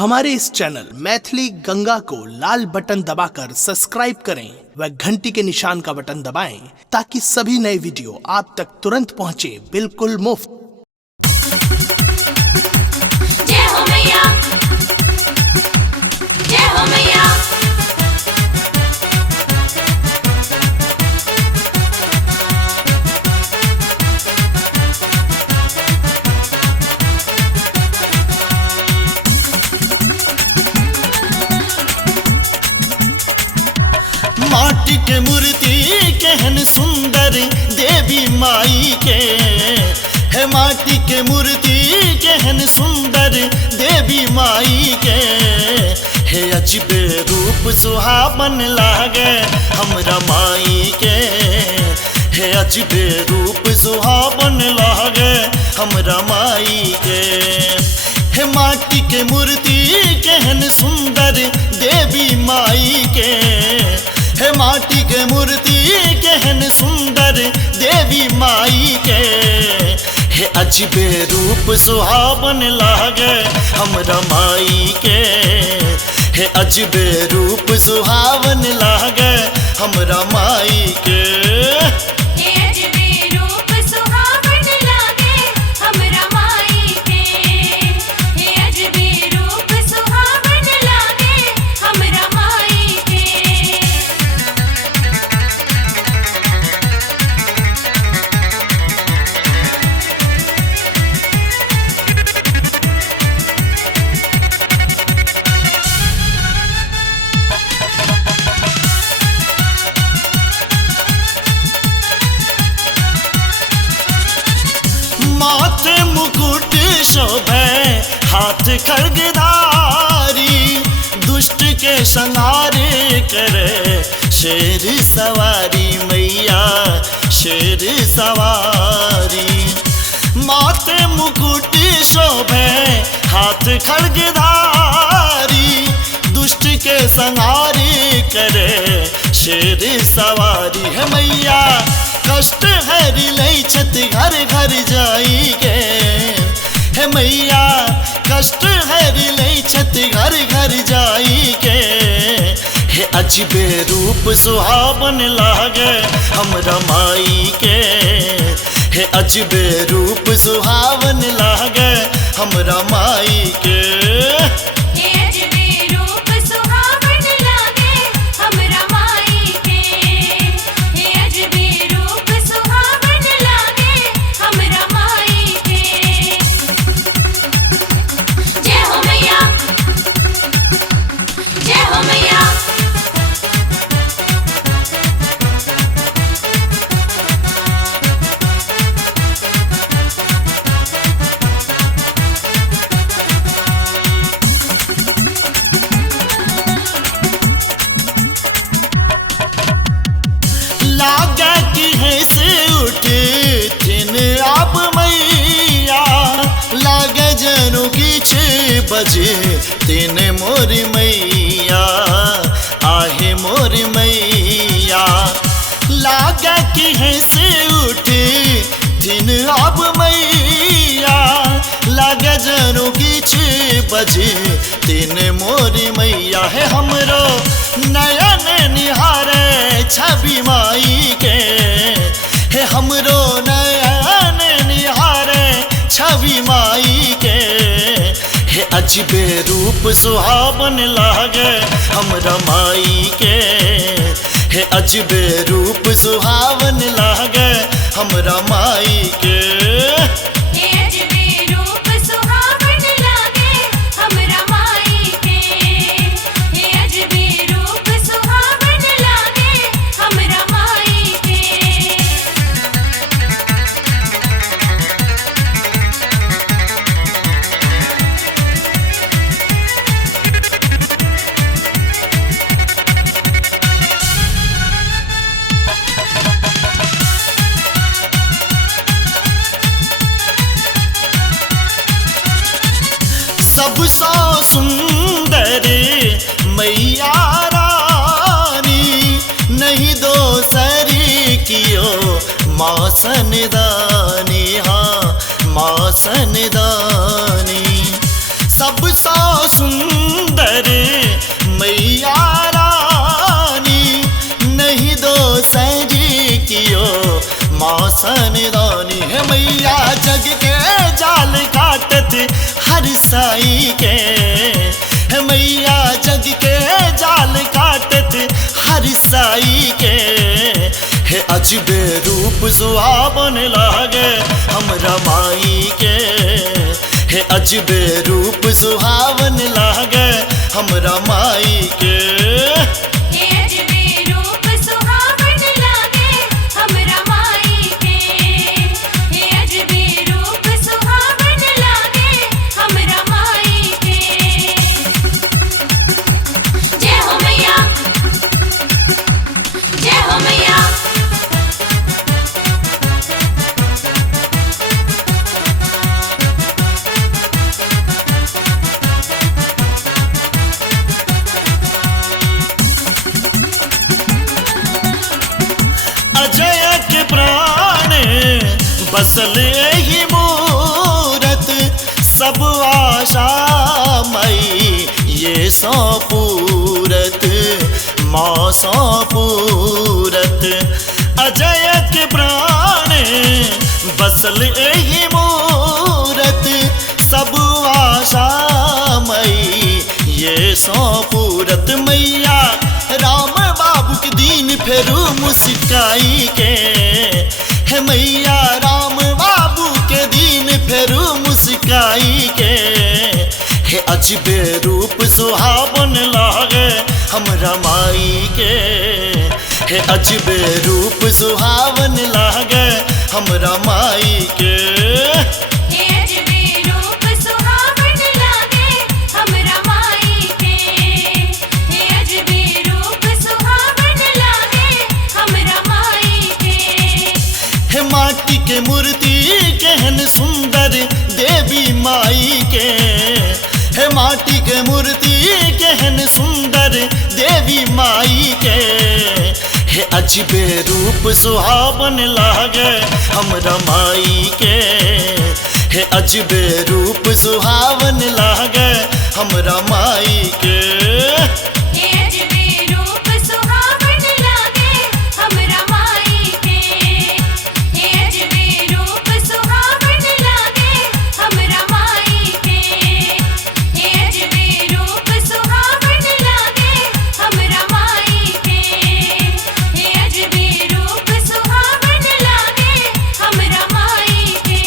हमारे इस चैनल मैथिली गंगा को लाल बटन दबाकर सब्सक्राइब करें व घंटी के निशान का बटन दबाएं ताकि सभी नए वीडियो आप तक तुरंत पहुंचे बिल्कुल मुफ्त। जय हो मैया, जय हो मैया। माटी के मूर्ति केहन सुंदर देवी माई के है। माटी के मूर्ति केहन सुंदर देवी माई के है। अजबे रूप सुहावन लागे हमरा माई के है। अजबे रूप सुहावन लागे हमरा माई के है। माटी के मूर्ति केहन सुंदर देवी माई के है। माटी के मूर्ति केहन सुंदर देवी माई के है। अजबे रूप सुहावन लागे हमरा माई के है। अजबे रूप सुहावन लागे हमरा माई के। माथे मुकुट शोभे हाथ खड़गधारी दुष्ट के संहार करे शेर सवारी मैया शेर सवारी। माथे मुकुट शोभे हाथ खड़गधारी दुष्ट के संहार करे शेर सवारी है मैया। कष्ट हर लई छत घर घर जाई के है मैया। कष्ट हर लई छत घर घर जाई के है। अजबे रूप सुहावन लागे हमरा माई के है। अजबे रूप सुहावन लागे हमरा माई के। लागे कि है से उठे थिन आप मैया। लागे जनु किछ बजे तीन मोर मैया आहे मोर मैया। लागे कि है से उठे थिन आप मैया। लागे जनु किछ बजे तीन मोर मैया है। हमरो नयन निहारे छवि माई के है। हमरो नयन निहारे छवि माई के है। अजबे रूप सुहावन लागे हमरा माई के है। अजबे रूप सुहावन लागे हमरा माई के। सबसा सुंदर मैया रानी नहीं दोसरी कियो माँ सनदानी। हाँ माँ सनदानी सबसा सुंदर सनदानी है मैया जग के जाल काटत हर साई के है मैया जग के जाल काटत हर साई के है अजबे रूप सुहावन लागे हमरा माई के है अजबे रूप सुहावन लागे हमरा माई के हे अजबे रूप सुहावन लागे हमरा माई के हे अजबे रूप सुहावन लागे हमरा माई के जय हो मैया जय हो मैया अजय के प्राण बसल ही मूरत सब आशा मई ये सौ पूरत माँ सौ पूरत अजय के प्राण बसल ही मूरत सब आशा मई ये सौ पूरत मैया राम बाबू के दीन फेरू मुस्काई के है मैया राम बाबू के दीन फेरू मुस्काई के है अजबे रूप सुहावन लागे हमरा माई के है अजबे रूप सुहावन लागे हमरा माई के हे अजबे रूप सुहावन लागे हमरा माई के हे अजबे रूप सुहावन लागे हमरा माई के है माटी के मूर्ति केहन सुंदर देवी माई के है माटी के मूर्ति केहन सुंदर देवी माई के है अजबे रूप सुहावन लागे हमरा माई के है अजबे रूप सुहावन लागे हमरा माई के हे अजबे रूप सुहावन लागे हमरा माई के हे अजबे रूप सुहावन लागे हमरा माई के हे अजबे रूप सुहावन लागे हमरा माई के हे अजबे रूप सुहावन लागे हमरा माई के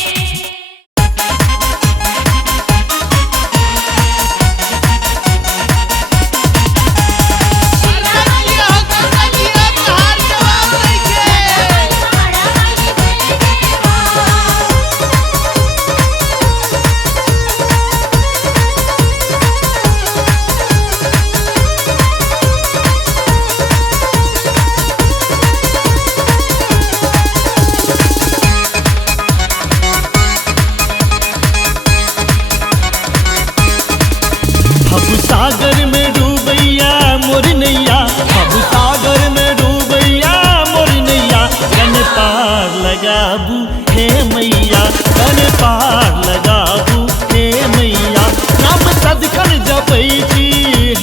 भव सागर में डूबैया मोर नैया भव सागर में डूबैया मोर नैया कन पार लगाबू हे मैया कन पार लगाबू हे मैया नाम सदखन जपै छी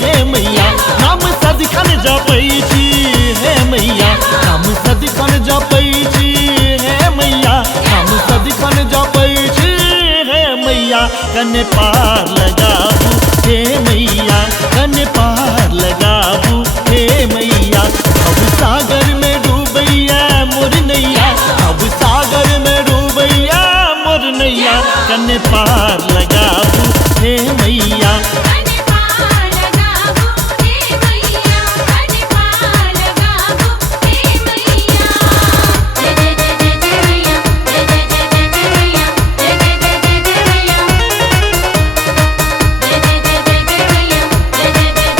हे मैया नाम सदखन जपै छी हे मैया नाम सदखन जपै छी हे मैया नाम सदखन जपै छी हे मैया कन पार लगाबू हे मैया कन पार लगाबू हे मैया अब सागर में डूबैया मोर नैया अब सागर में डूबैया मोर नैया कन पार लगाबू हे मैया कन पार लगाबू हे मैया कन पार लगाबू हे मैया जय जय जय जय जय मैया जय जय जय जय जय मैया जय जय जय जय जय मैया जय जय जय जय जय मैया जय जय जय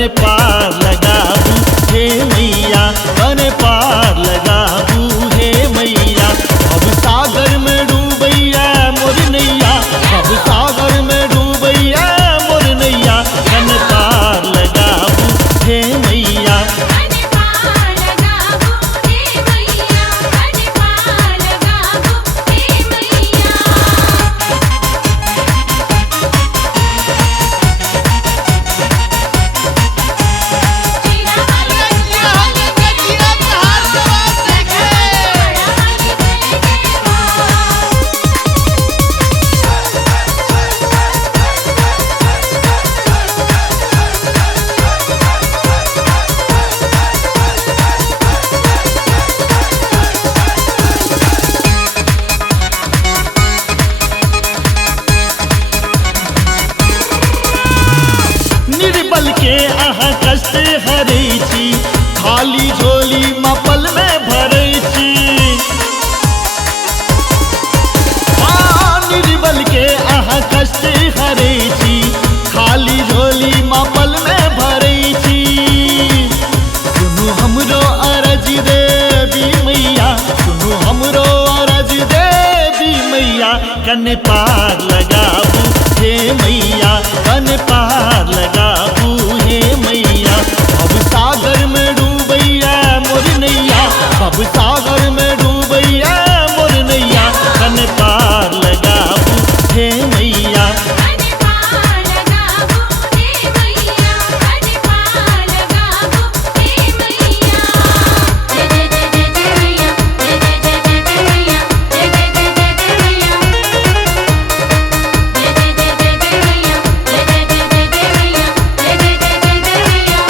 कन पार लगाबू हे मैया, कन पार लगाबू हे मैया। अब सागर में डूबैया मोर नैया, अब सागर में डूबैया मोर नैया, कन पार लगाबू हे मैया। कन पार लगाबू हे मैया, कन पार लगाबू हे मैया। निर्बल के अहाँ कष्ट हरै छी, खाली झोली मपल में भरै छी। निर्बल के अहाँ कष्ट हरै छी, खाली झोली मपल में भरै छी। सुनू हमरो अरज देवी मैया, सुनू हमरो अरज देवी मैया, कन पार लगाबू हे मैया, कन पार लगाबू हे मैया। अब सागर में डूबैया मोर नैया, अब सागर में डूबैया मोर नैया, कन पार लगाबू हे मैया। कन पार लगाबू हे मैया, कन पार लगाबू हे मैया। जय जय जय जय जय मैया, जय जय जय जय जय मैया, जय जय जय जय जय मैया। जय जय जय जय जय मैया, जय जय जय जय जय मैया, जय जय जय जय जय मैया।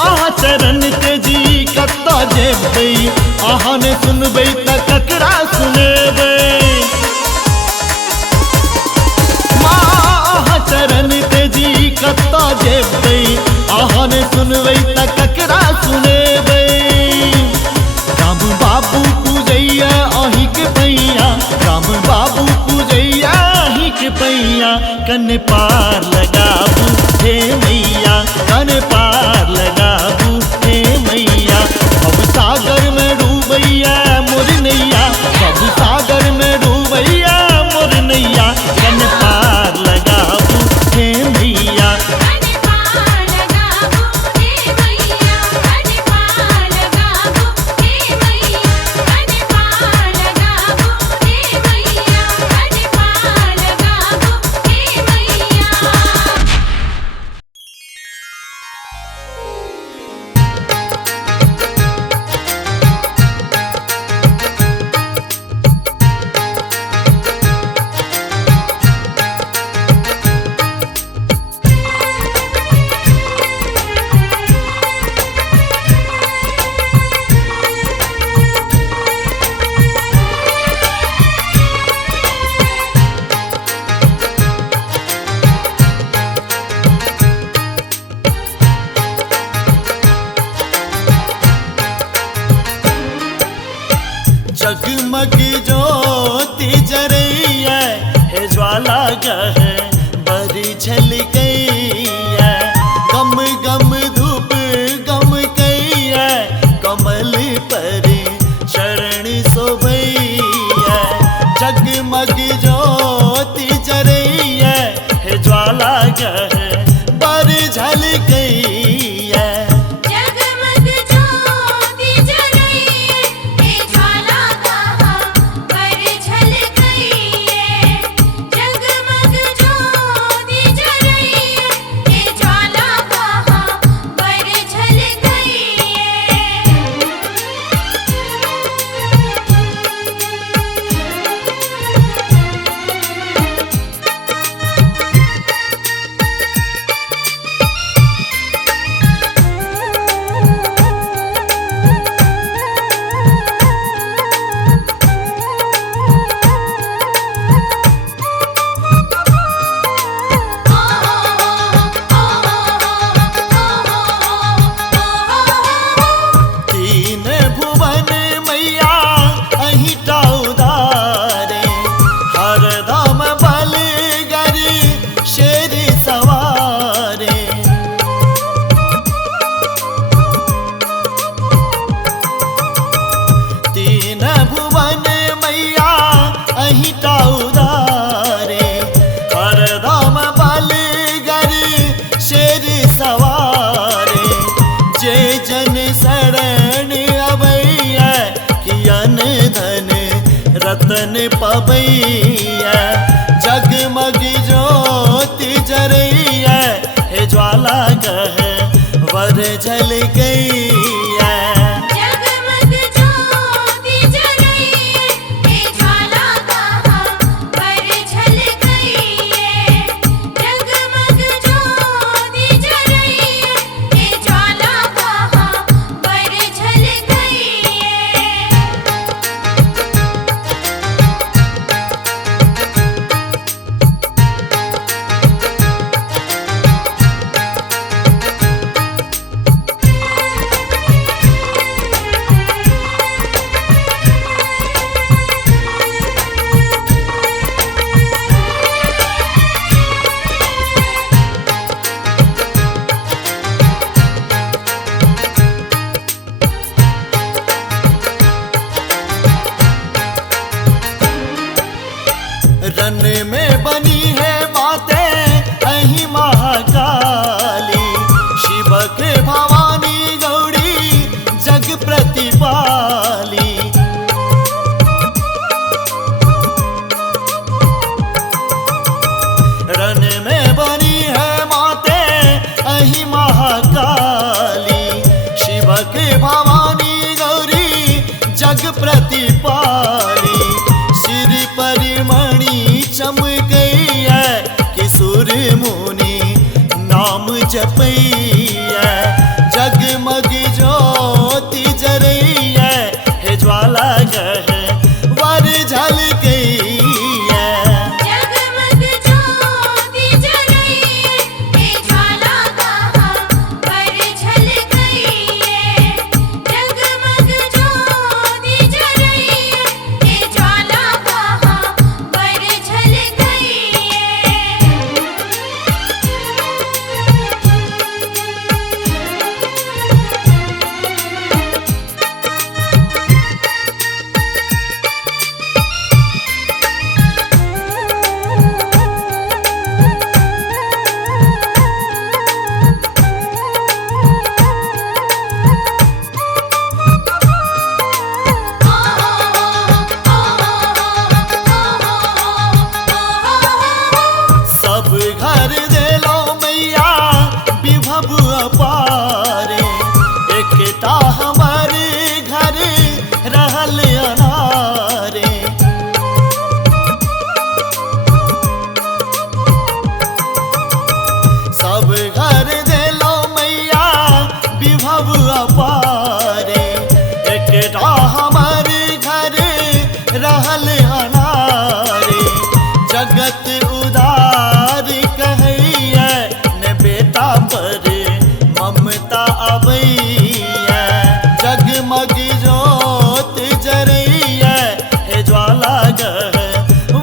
अहाँ चरण तेजी कत्ता जेबै, अहाँ ने सुनबै त ककरा सुनेबै। माँ अहाँ चरण तेजी कत्ता जेबै, अहाँ ने सुनबै त ककरा सुनेबै। राम बाबू पूजैया अहिंके पैया, राम बाबू पूजैया अहिंके पैया, कन पार लगाबू हे मैया, कन पार लगाबू हे मैया। अब सागर में डूबैया मोर नैया, अब सागर में डूबैया मोर नैया, कन पार लगाबू हे मैया। कन पार लगाबू हे मैया, कन पार लगाबू हे मैया, कन पार लगाबू हे मैया, कन पार लगाबू हे मैया। जगमग ज्योति जरैया हे ज्वाला गह बरी झलकैया। गम गम धूप गम कैया, कमल पर शरण शोभैया। जगमग ज्योति जरैया हे ज्वाला गह बरी झलकैया। जगमग ज्योति जरैया हे ज्वाला कहा पर झलकैया। जगमग ज्योति जरैया हे ज्वाला कहा पर झलकैया। रतन पवैया जगमग ज्योति जरैया हे ज्वाला गह वर जल गैया जगमग ज्योति जरैया हे ज्वाला कहाँ पर झल गई। जगमग ज्योति जरैया हे ज्वाला कहाँ पर झल गई। रन में बनी है बातें अहि महाकाली शिव के भवानी गौरी जग प्रतिपाली। रन में बनी है बातें अहि महाकाली शिव के भवानी गौरी जग प्रतिपाली। सिर पर मणि चमकैया किशोर मुनि नाम जपैया जगमग ज्योति जरैया हे ज्वाला गह वर झल गैया जगमग ज्योति जरैया हे ज्वाला कहाँ पर झल गई। जगमग ज्योति जरैया हे ज्वाला कहाँ पर झल गई। सब घर देलो मैया विभव अपारे एकटा हमार घर रहल अनारे। सब घर देलो मैया विभव अपारे एकटा हमार घर रहल अनारे। जगत उदार कहैया ने बेटा पर ममता अबैया जगमग ज्योत जरैया हे ज्वाला गह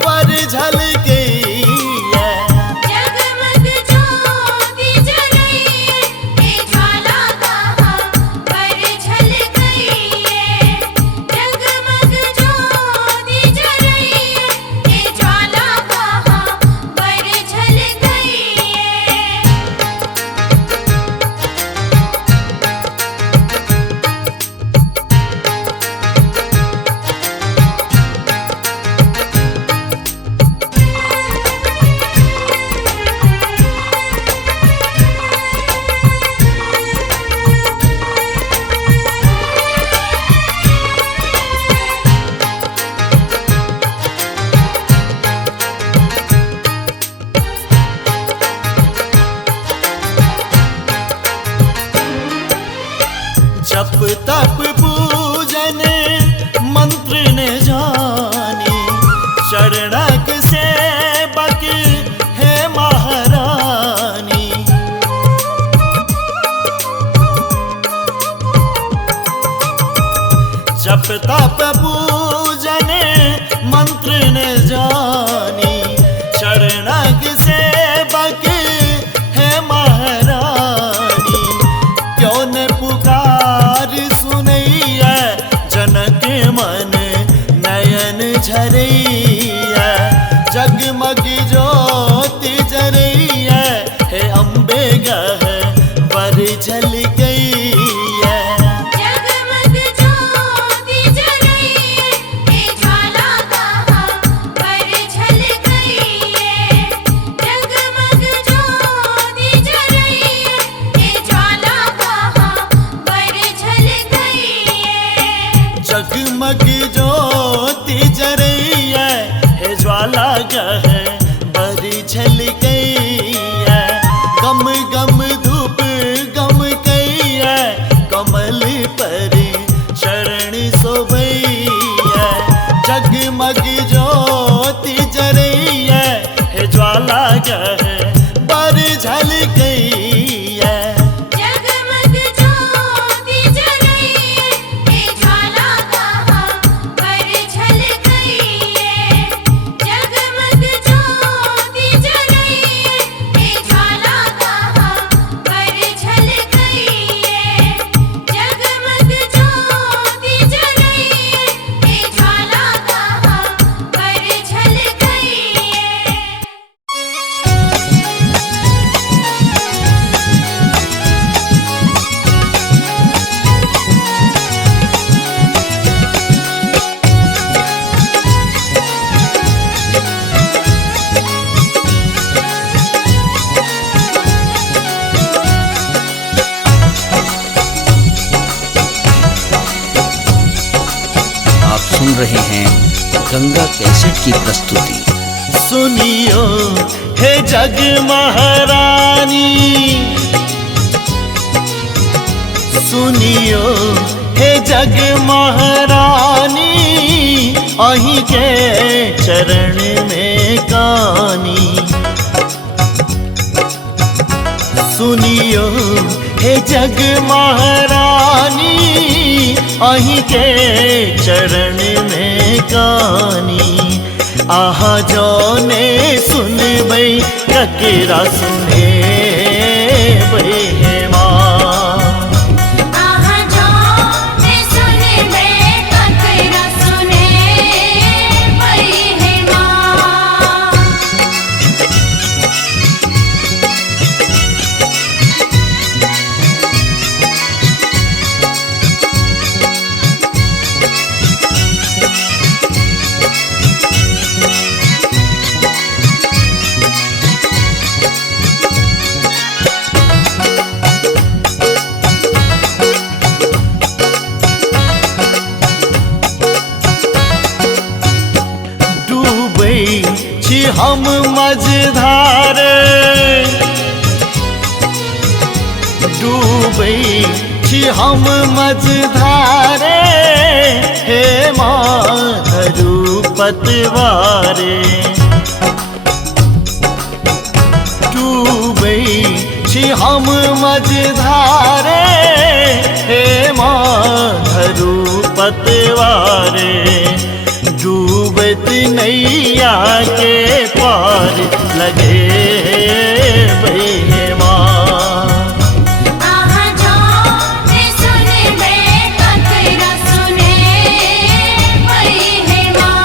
वर झल गैया जगमग ज्योति जरैया हे ज्वाला कहाँ पर झल गई। जगमग ज्योति जरैया हे ज्वाला कहाँ पर झल गई। जप तप पूजन मंत्र ने जानी शरणक सेवक है महारानी। जप तप पूजन मंत्र ने जानी शरणक सेवक है महारानी। क्यों न पुकार सुनैया जनक मन नयन झरैया जगमग ज्योति जरैया हे अम्बे गह वर झल गैया जगमग ज्योति जरैया जगमग ज्योति जरैया हे ज्वाला गह बरी झल गैया गम गम धूप गम कैया कमल पर शरण सोभैया जगमग ज्योति जरैया हे ज्वाला गह बरी झल गैया जगमग ज्योति जरैया हे ज्वाला कहा पर झलकैया जगमग ज्योति जरैया हे ज्वाला कहा पर झलकैया जगमग ज्योति जरैया हे ज्वाला कहा पर झलकैया। आप सुन रहे हैं गंगा कैसेट की प्रस्तुति। सुनियो हे जग महारानी सुनियो हे जग महारानी अहीं के चरण में कानी सुनियो हे जग महारानी अहीं के चरण में कानी आहा जौने सुन बई ककेरा सुने बई है माँ आहा जोने सुने बे ककरा सुने पई है माँ। डूबै छी हम मझधार डूबै छी हम मझधारे हे माधरु पतवारे डूबै छी हम मझधारे हे माधरु पतवारे डूबत नैया के पार लगे बई है माँ आहा जोने सुने बे ककरा सुने पई है माँ।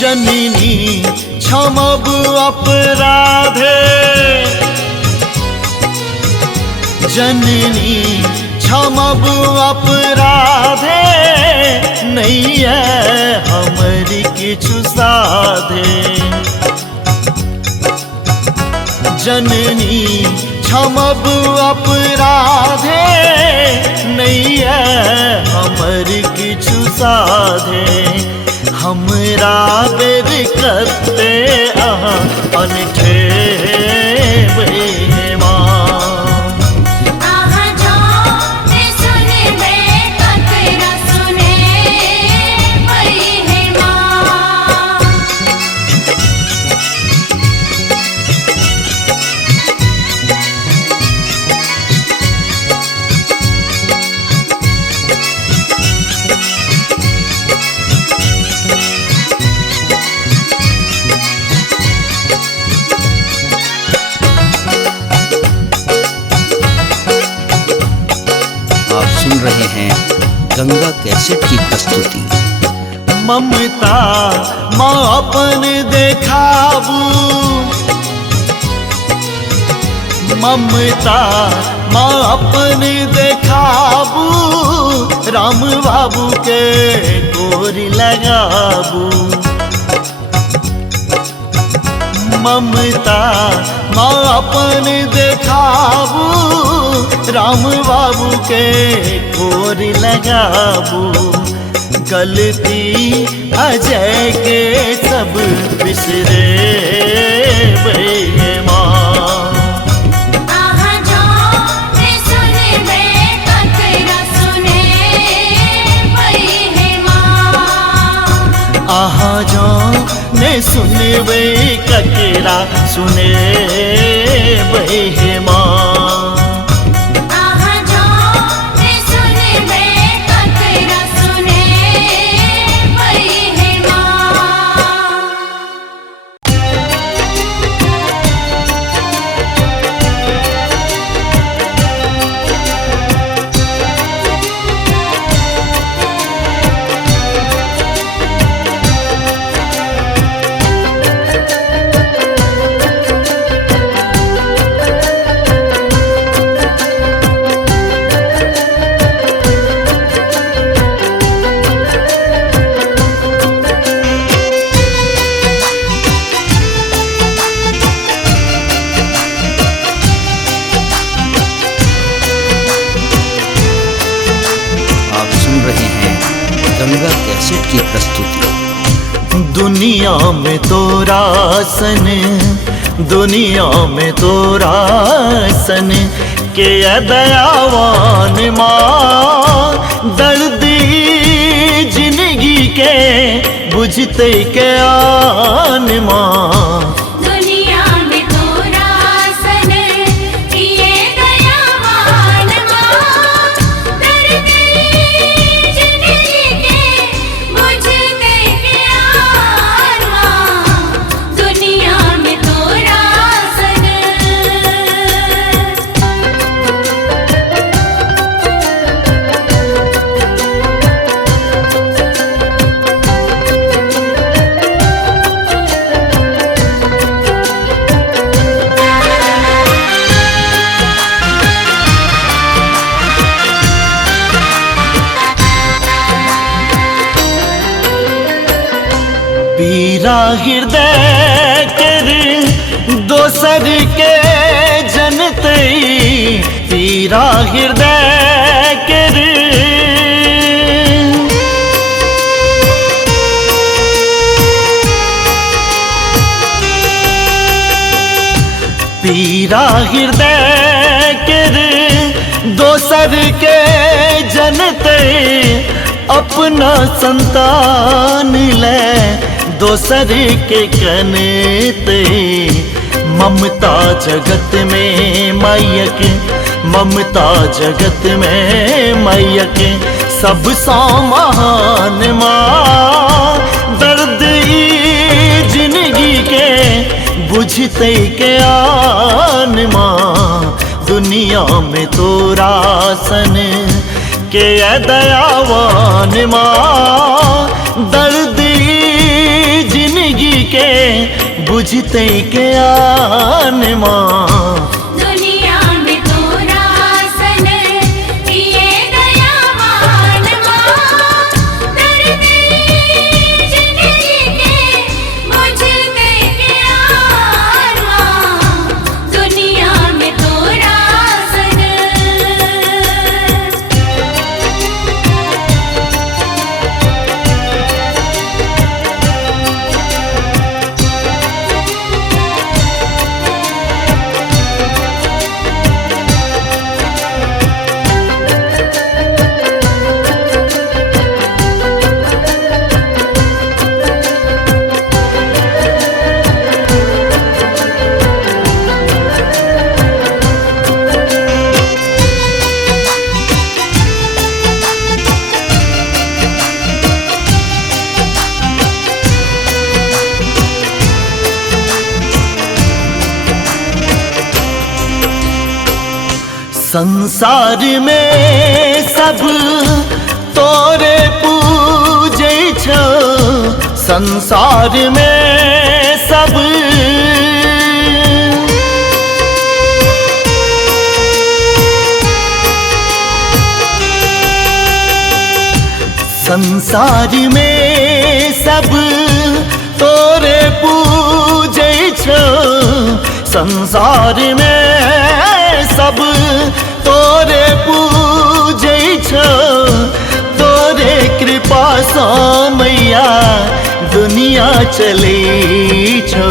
जननी क्षमब अपराधे जननी क्षमब अपराधे नैया हमरी किछु साधे जननी क्षमब अपराधे नैया हमर किछु साधे हमरा बेर करते अहाँ अनठे बहे माँ आहा जोने सुने बे ककरा सुने पई है माँ। आप सुन रहे हैं गंगा कैसेट की प्रस्तुति। ममता माँ अपन देखाबू ममता माँ अपने देखाबू राम बाबू के गोरी लगाबू ममता माँ अपने देखाबू राम बाबू के गोरी लगाबू गलती अजय के सब बिसरे बे माँ आहा जाओ ने सुने बे ककरा सुने वही है माँ आहा जाओ ने सुनबे ककेरा सुने बहे माँ आहा जाओ ने सुने बे ककरा सुने वही है माँ आप सुन रहे हैं गंगा कैसेट की प्रस्तुति। दुनिया में तोरा सन दुनिया में तोरा सन के दयावान माँ दर्द जिंदगी के बुझते के आन माँ दुनिया में तोरा सन किए दयावान माँ दर्द जिंदगी के बुझते के आन माँ दुनिया में तोरा सन पीरा हृदय कर दोसर के जनते पीरा हृदय कर पीरा हृदय कर दोसर के जनते अपना संतान ले दोसर के कनते ममता जगत में मैयक ममता जगत में मैयक सब महान माँ दर्द ई जिंदगी के बुझते के आन माँ दुनिया में तोरा सन के दयावान माँ दर्द जिंदगी के बुझते के आन माँ दुनिया में तोरा सन किए दयावान माँ दर्द जिंदगी के बुझते के आन माँ दुनिया में तोरा सन संसार में सब तोरे पूजे छो संसार में सब संसार में सब तोरे पूजै छो, संसार में सब तोरे पूजै छो, तोरे कृपा सँ मैया दुनिया चलै छो,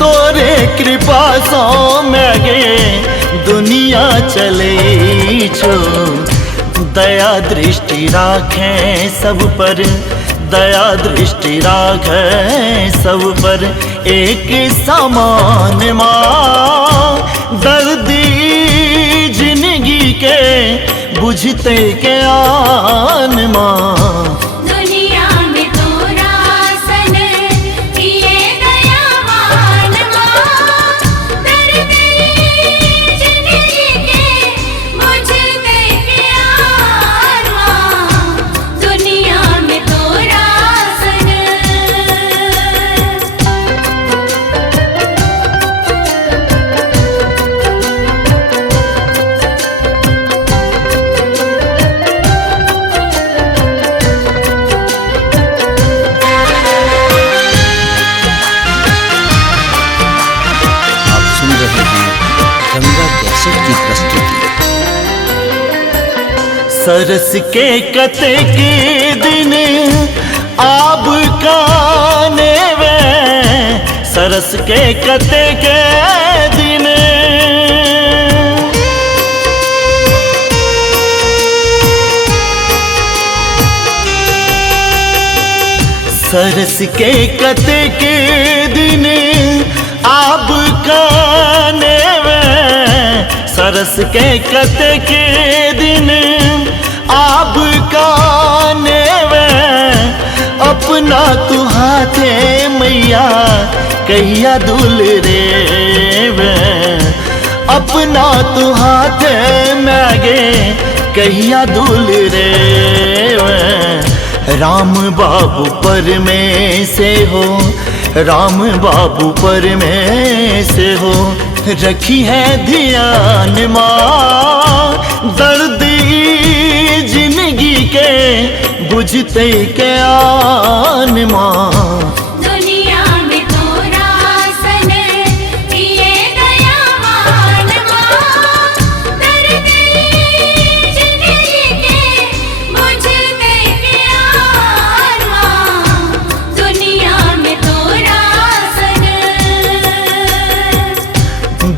तोरे कृपा सँ मैगे दुनिया चलै छो। दया दृष्टि राखे सब पर, दया दृष्टि राखे सब पर, एक समान माँ दर्दी जिंदगी के बुझते के आन माँ। दुनिया में तोरा सन किए दयावान माँ, दर्दी जिंदगी के बुझते प्यार माँ। दुनिया में तोरा सन आप सुन रहे हैं गंगा कैसेट की प्रस्तुति। सरस के कते के दिन आब काने वे, सरस के कते के दिन सरस के कते के दिन आब काने वे, सरस के कते के दिन आब काने वे। अपना तू हाथे मैया कहिया दुल रे वे, अपना तू हाथे मैगे कहिया दुल रे वे। राम बाबू पर में से हो, राम बाबू पर में से हो, रखी है ध्यान माँ दर्दी जिंदगी के बुझते के आन माँ। दुनिया में तोरा सन किए दयावान माँ, दर्दी जिंदगी के बुझते प्यार माँ। दुनिया में तोरा सन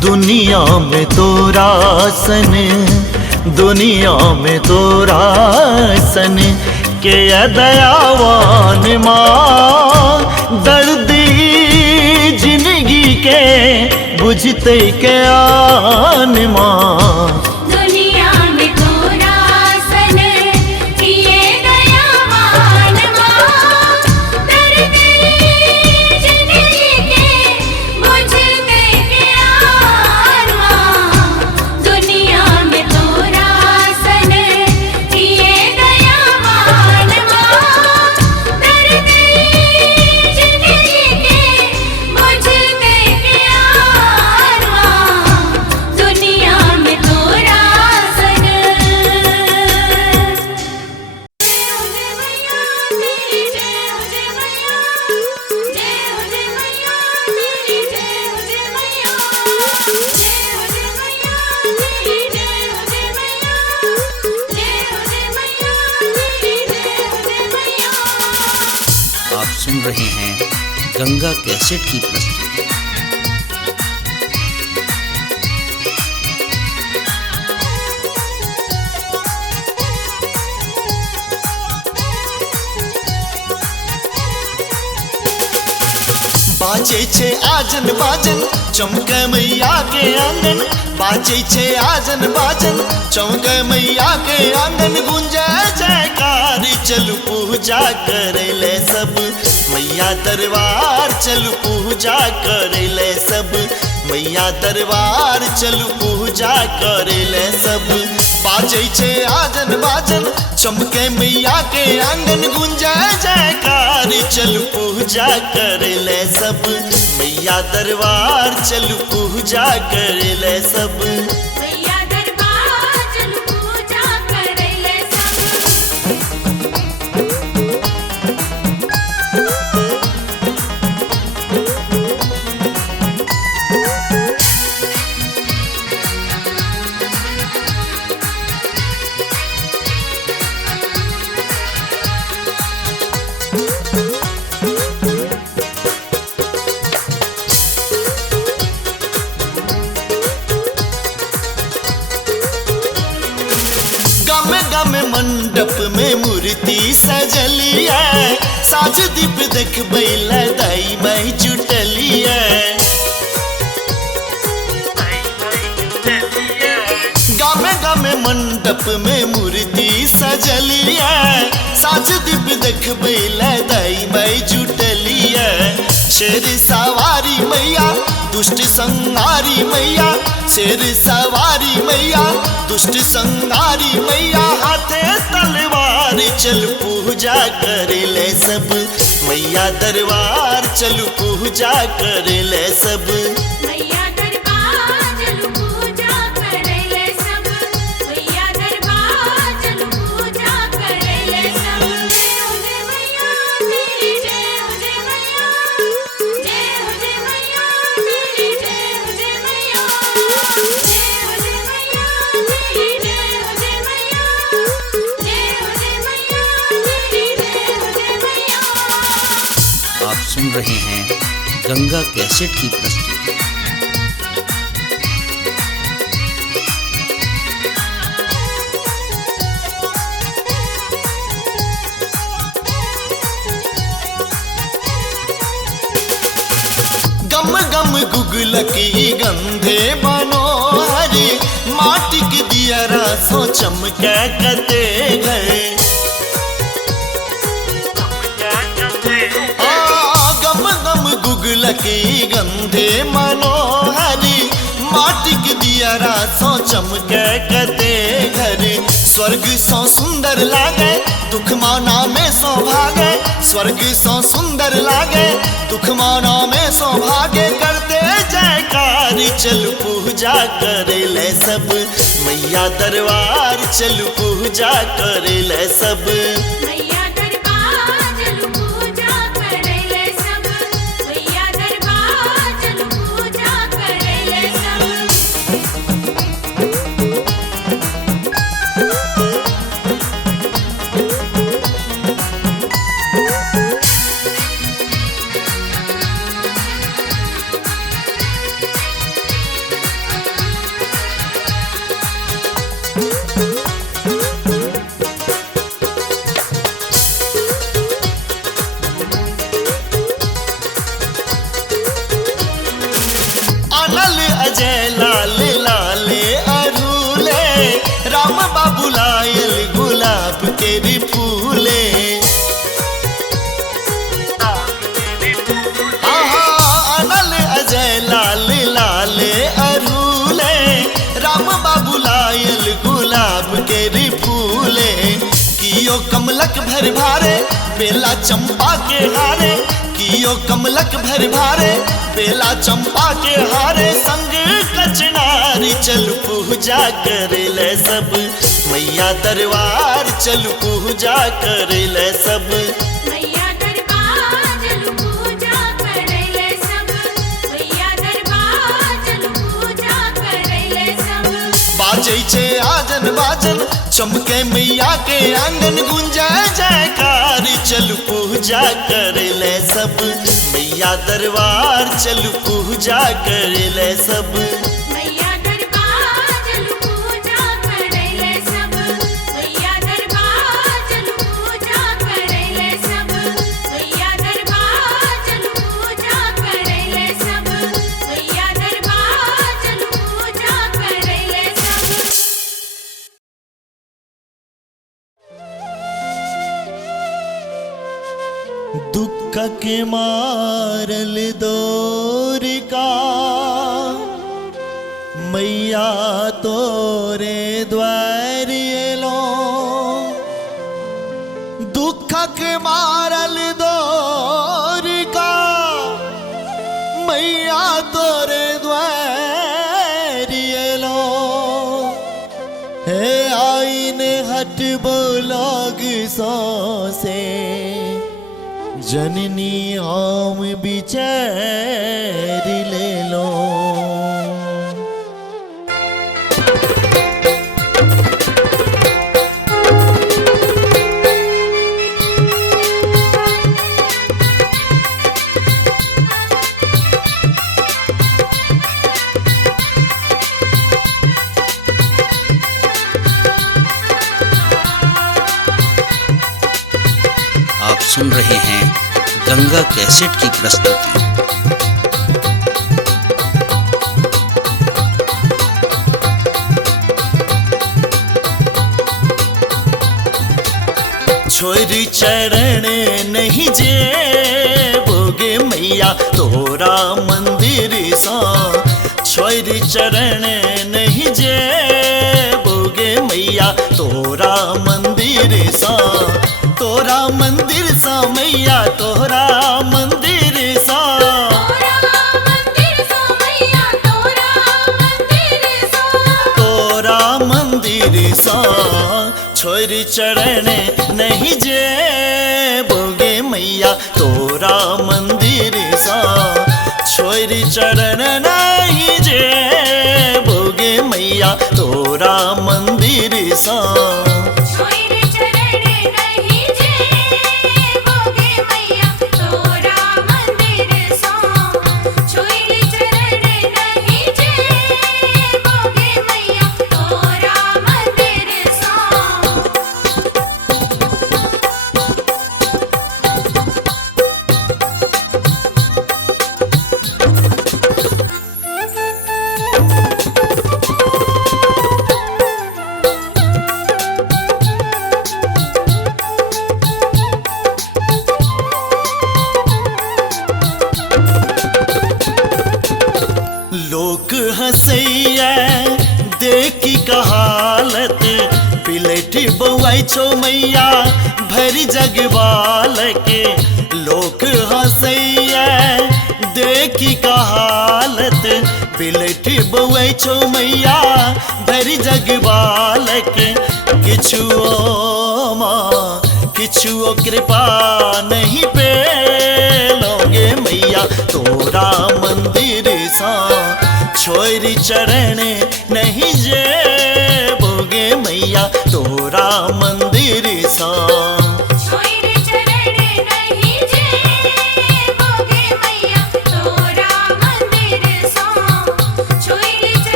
दुनिया में तोरा सन, दुनिया में तोरा सन के दयावान माँ दर्दी जिंदगी के बुझते के आन माँ। दुनिया में तोरा सन किए दयावान माँ, दर्दी जिंदगी के बुझते प्यार माँ। दुनिया में तोरा सन किए दयावान माँ, दर्दी जिंदगी के बुझते प्यार माँ। दुनिया में तोरा सन आप सुन रहे हैं गंगा कैसेट की प्रस्तुति। बाजे छे आजन बाजन चमके मैया के आंगन, बाजे छे आजन बाजन चमके मैया के आंगन। गुंजे जयकार चलू पूजा करेले सब मैया दरबार, चलू पूजा करेले सब मैया दरबार, चलू पूजा करेले सब। बाजे छे आजन बाजन चमके मैया के आंगन, गुंजे जयकार चलू पूजा करेले सब मैया दरबार, चलू पूजा करेले सब। मैया दरबार चलू पूजा करैले सब। गम मंडप में मूर्ति सजलिया साज दीप देख बैला दाई माई जुटलिया गामे गामे मंडप में मूर्ति सजलिया साज दीप देख बैला दाई माई जुटलिया शेर सवारी मैया दुष्ट संहारी मैया शेर सवारी मैया दुष्ट संहारी मैया हाथे तलवार चल पूजा करे ले सब मैया दरबार चल पूजा करे ले सब मैया दरबार चलू पूजा करैले सब मैया दरबार चलू पूजा करैले सब जय हो जय मैया तेरी जय हो जय मैया जय हो जय मैया तेरी जय हो जय मैया जय हो जय मैया तेरी जय हो जय मैया जय हो जय मैया तेरी जय हो जय मैया। आप सुन रहे हैं गंगा कैसेट की प्रस्तुति। गम गम गुगलकी गंधे मनोहरी माटी के दिया रासों चमके कते गए गम गम गुगलकी गंधे मनोहरी माटी के दिया रासों चमके कते घर स्वर्ग सौ सुंदर लागे दुख माना में सौभागे स्वर्ग सौ सुंदर लागे दुख माना में सौभागे करते जयकार चल पूजा करे ले सब मैया दरबार चल पूजा करे ले सब मैया दरबार चलू पूजा करैले सब मैया दरबार चलू पूजा करैले सब अनल अजय लाल लाले अरूले राम बाबू लायल गुलाब के भी फूले आहा अनल अजय लाल लाले अरूले राम बाबू लायल गुलाब के भी फूले कियो कमलक भर भारे बेला चंपा के हारे कियो कमलक भर भारे बेला चंपा के हारे संग कचनारी चल पूजा करे ले सब मैया दरबार चल पूजा करे ले सब मैया दरबार चलू पूजा करैले सब मैया दरबार चलू पूजा करैले सब बाजै छे आजन बाजन चमके मैया के आंगन गुंजा जयकार चल पूजा करे ले सब मैया दरबार चल पूजा करे ले सब मैया दरबार चलू पूजा करैले सब मैया दरबार चलू पूजा करैले सब मैया दरबार चलू पूजा करैले सब मैया दरबार चलू पूजा करैले सब दुख के मारल दौर का मैया तोरे द्वार एलो दुख के मारल दौर का मैया तोरे द्वार एलो हे आईने हट बोलोग सो से जननी आम बिचार ले लो सुन रहे हैं गंगा कैसेट की प्रस्तुति। छोरी चरण नहीं जे बोगे मैया तोरा मंदिर सा, छोरी चरण नहीं जे बोगे मैया तोरा मंदिर सा, तोरा मंदिर सा मैया तोरा मंदिर सा, तोरा मंदिर सा, छोरी चरण नहीं जे बोगे मैया तोरा मंदिर सा, छोरी चरण नहीं जे बोगे मैया तोरा मंदिर सा। लोक हंसैया देखी कहालत, पिलट बउआई छो मैया भरी जगवाल के, लोक हंसैया देखी कहालत, पिलट बउआई छो मैया भरी जगवाल के, किछुओ माँ किछुओ कृपा नहीं पे लोगे मैया तोरा मंदिर सा, छोरी चरण नहीं जे बोगे मैया तोरा मंदिर सा।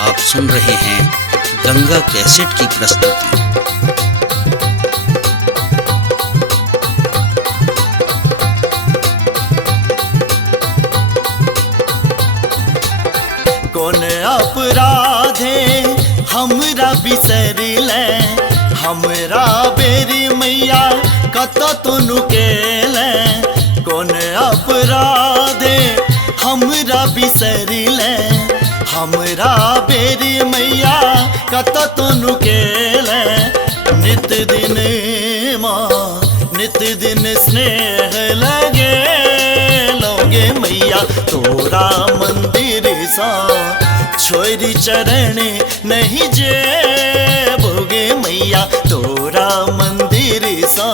आप सुन रहे हैं गंगा कैसेट की प्रस्तुति। कौन अपराधे हमरा बिसर ले, हमरा बेरी मैया कत तुनु केले, कौन अपराधे हमरा बिसर ले, हमरा बेरी मैया कत तुनु केले, नित दिन माँ नित दिन स्नेह लगे लोगे मैया तोरा मंदिर सा, छोरी चरण नहीं जे बोगे मैया तोरा मंदिर सा।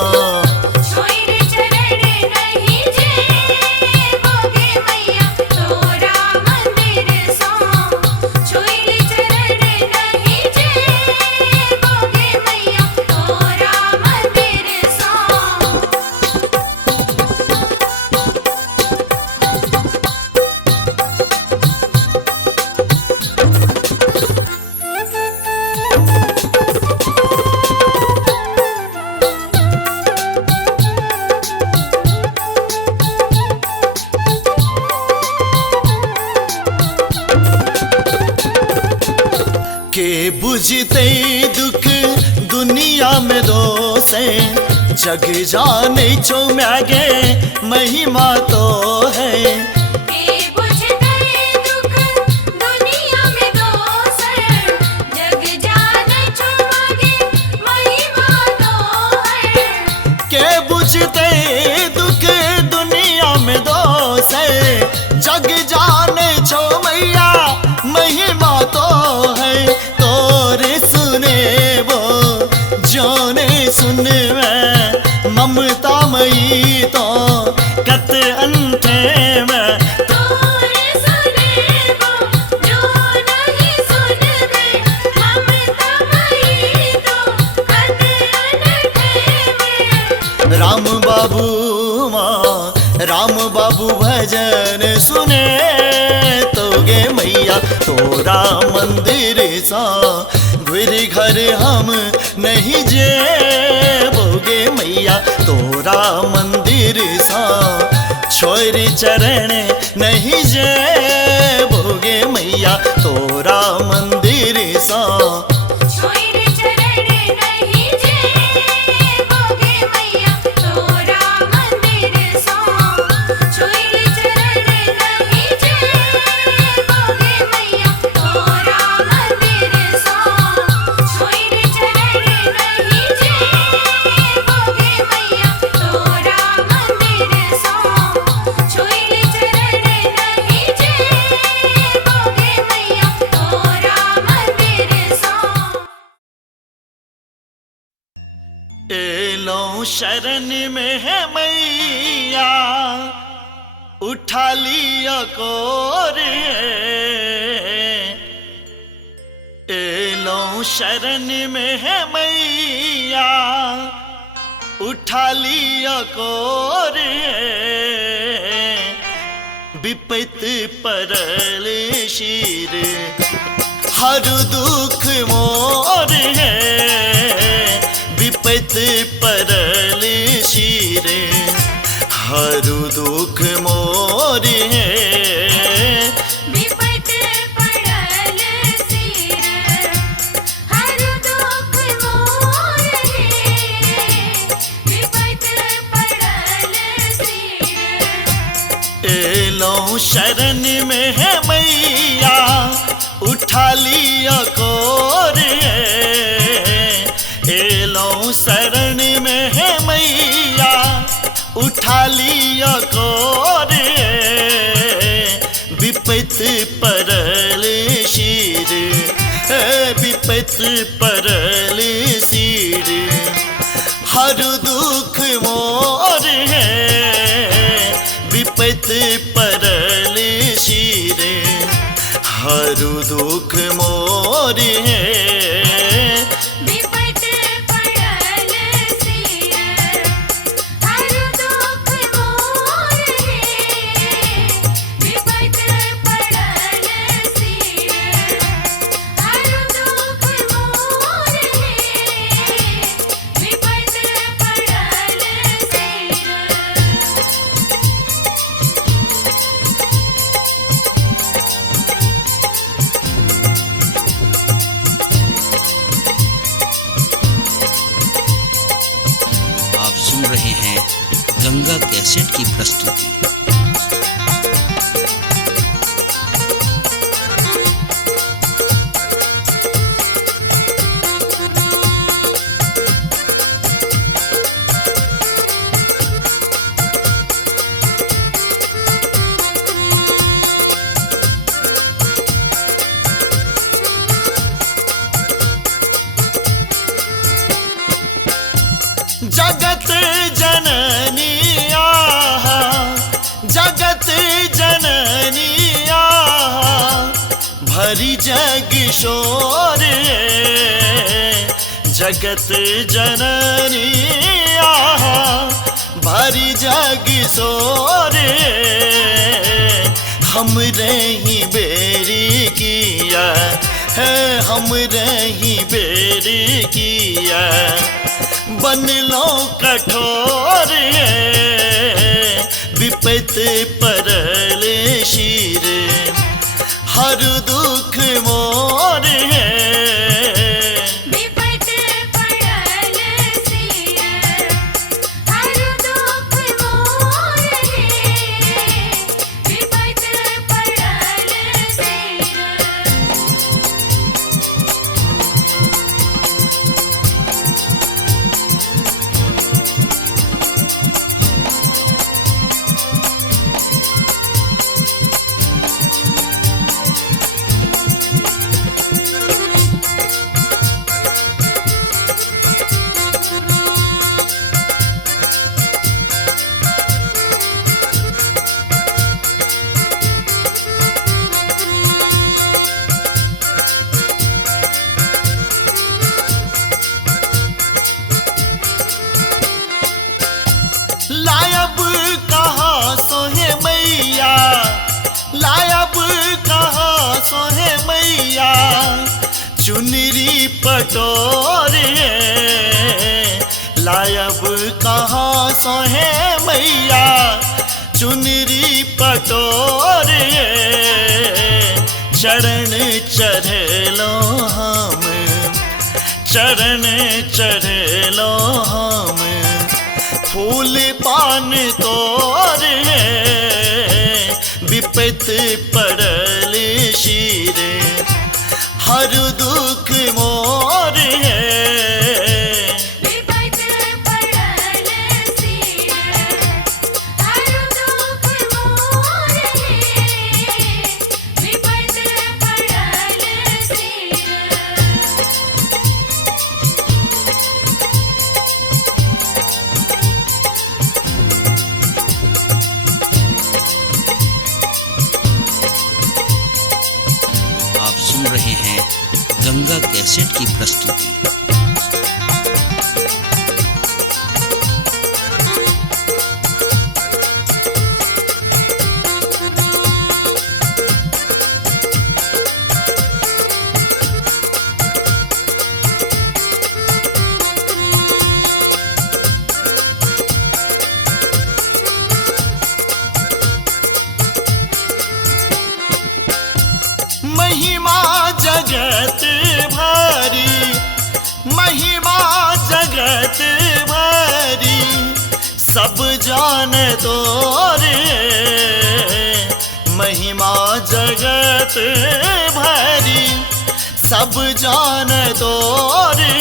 के बुझते दुख दुनिया में दोसे, जग जाने छो मैगे महिमा तो है, के बुझते दुख दुनिया में दोसे, जग जाने छो मैया महिमा तो है, तोरे सुने वो जाने सुनवे ममता मई तो कत अंठे भजन सुने तोगे मैया तोरा मंदिर सा घुर घर हम नहीं जे बोगे मैया तोरा मंदिर सा छोरी चरण नहीं जे बोगे मैया तोरा मंदिर सा छोर चरण नहीं जे बोगे मैया तोरा मंदिर सो छोर चरण नहीं जे बोगे मैया तोरा मंदिर सो छोर चरण नहीं जे बोगे मैया तोरा मंदिर सो छोर चरण नहीं जे बोगे मैया तोरा मंदिर सो एलो शरण में है मैया उठा लिया कोर एलो शरण में है मैया उठा लिया कोर विपत परल शीर हर दुख मोर है विपत परल शीर हर दुख मोर है विपत पड़ल सिर हर दुख मोर है विपत पड़ल सिर एलो शरण में है मैया उठा लिया कोर एलो शरण में है मैया उठा लिया कोर विपत परल शीर विपत परल शीर हर दुख मोर है विपत परल शीर हर दुख मोर है विपत पड़ल सिर हर दुख मोर है विपत पड़ल सिर हर दुख मोर है विपत पड़ल सिर आप सुन रहे हैं गंगा कैसेट की प्रस्तुति। जगत जननी आहा जगत जननी आहा भरी जग शोर जगत जननी आहा भरी जग शोर हम रही बेरी किया है हम रही बेरी किया बन लो कठोर विपत परल शीर हर दुख मोर है विपत पड़ल सिर हर दुख मोर है विपत पड़ल सिर चुनरी पटोरे लायब कहाँ सोहे मैया चुनरी पटोरे चरण चढ़लो हम चरण चढ़लो हम फूल पान तोरे विपत पड़ल शीर हर दुख मोर है विपत पड़ल सिर हर दुख मोर है विपत पड़ल सिर आप सुन रहे हैं गंगा कैसेट की प्रस्तुति। महिमा जगत भारी महिमा जगत भारी सब जान तोरे महिमा जगत भारी सब जान तोरे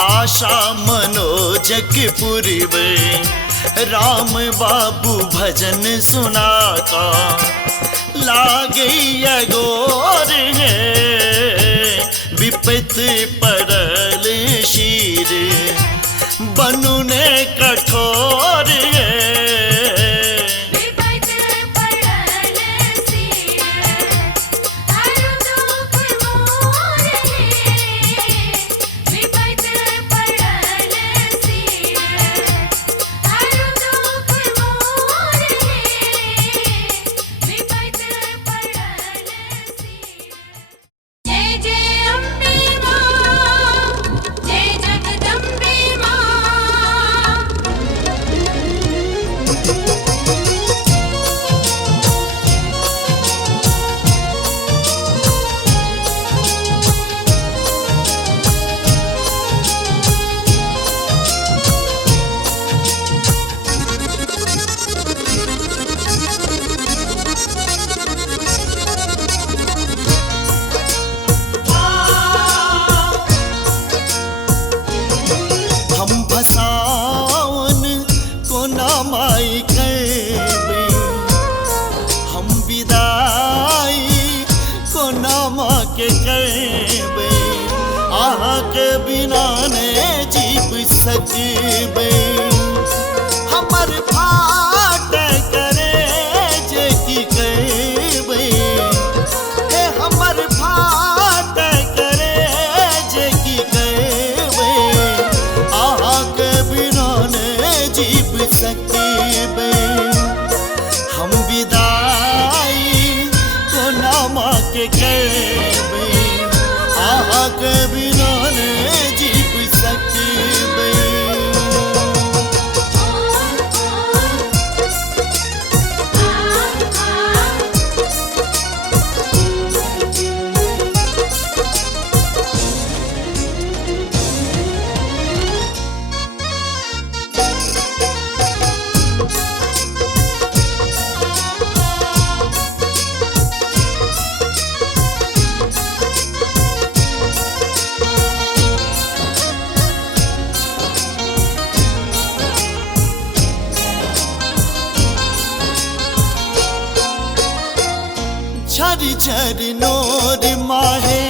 आशा मनोजग पुरवे राम बाबू भजन सुनाता लागे गोर है विपत पड़ल शीर बनु ने कठोर है विपत पड़ल सिर हर दुख मोर है विपत पड़ल सिर हर दुख मोर है विपत पड़ल सिर जय जय अम्बे मां जय जगदम्बे मां हम भसावन कोना माई करबे हम विदाई कोना माँ के करबे आहा के बिना ने जीव सकबे हमर फाट करे जे की करबे हे हमर फाट करे जे की करबे आहा के बिना ने जीव सकबे हम विदाई को नामा के करबे आहा के बिना ने जीव सकबे झर झर नोर माहे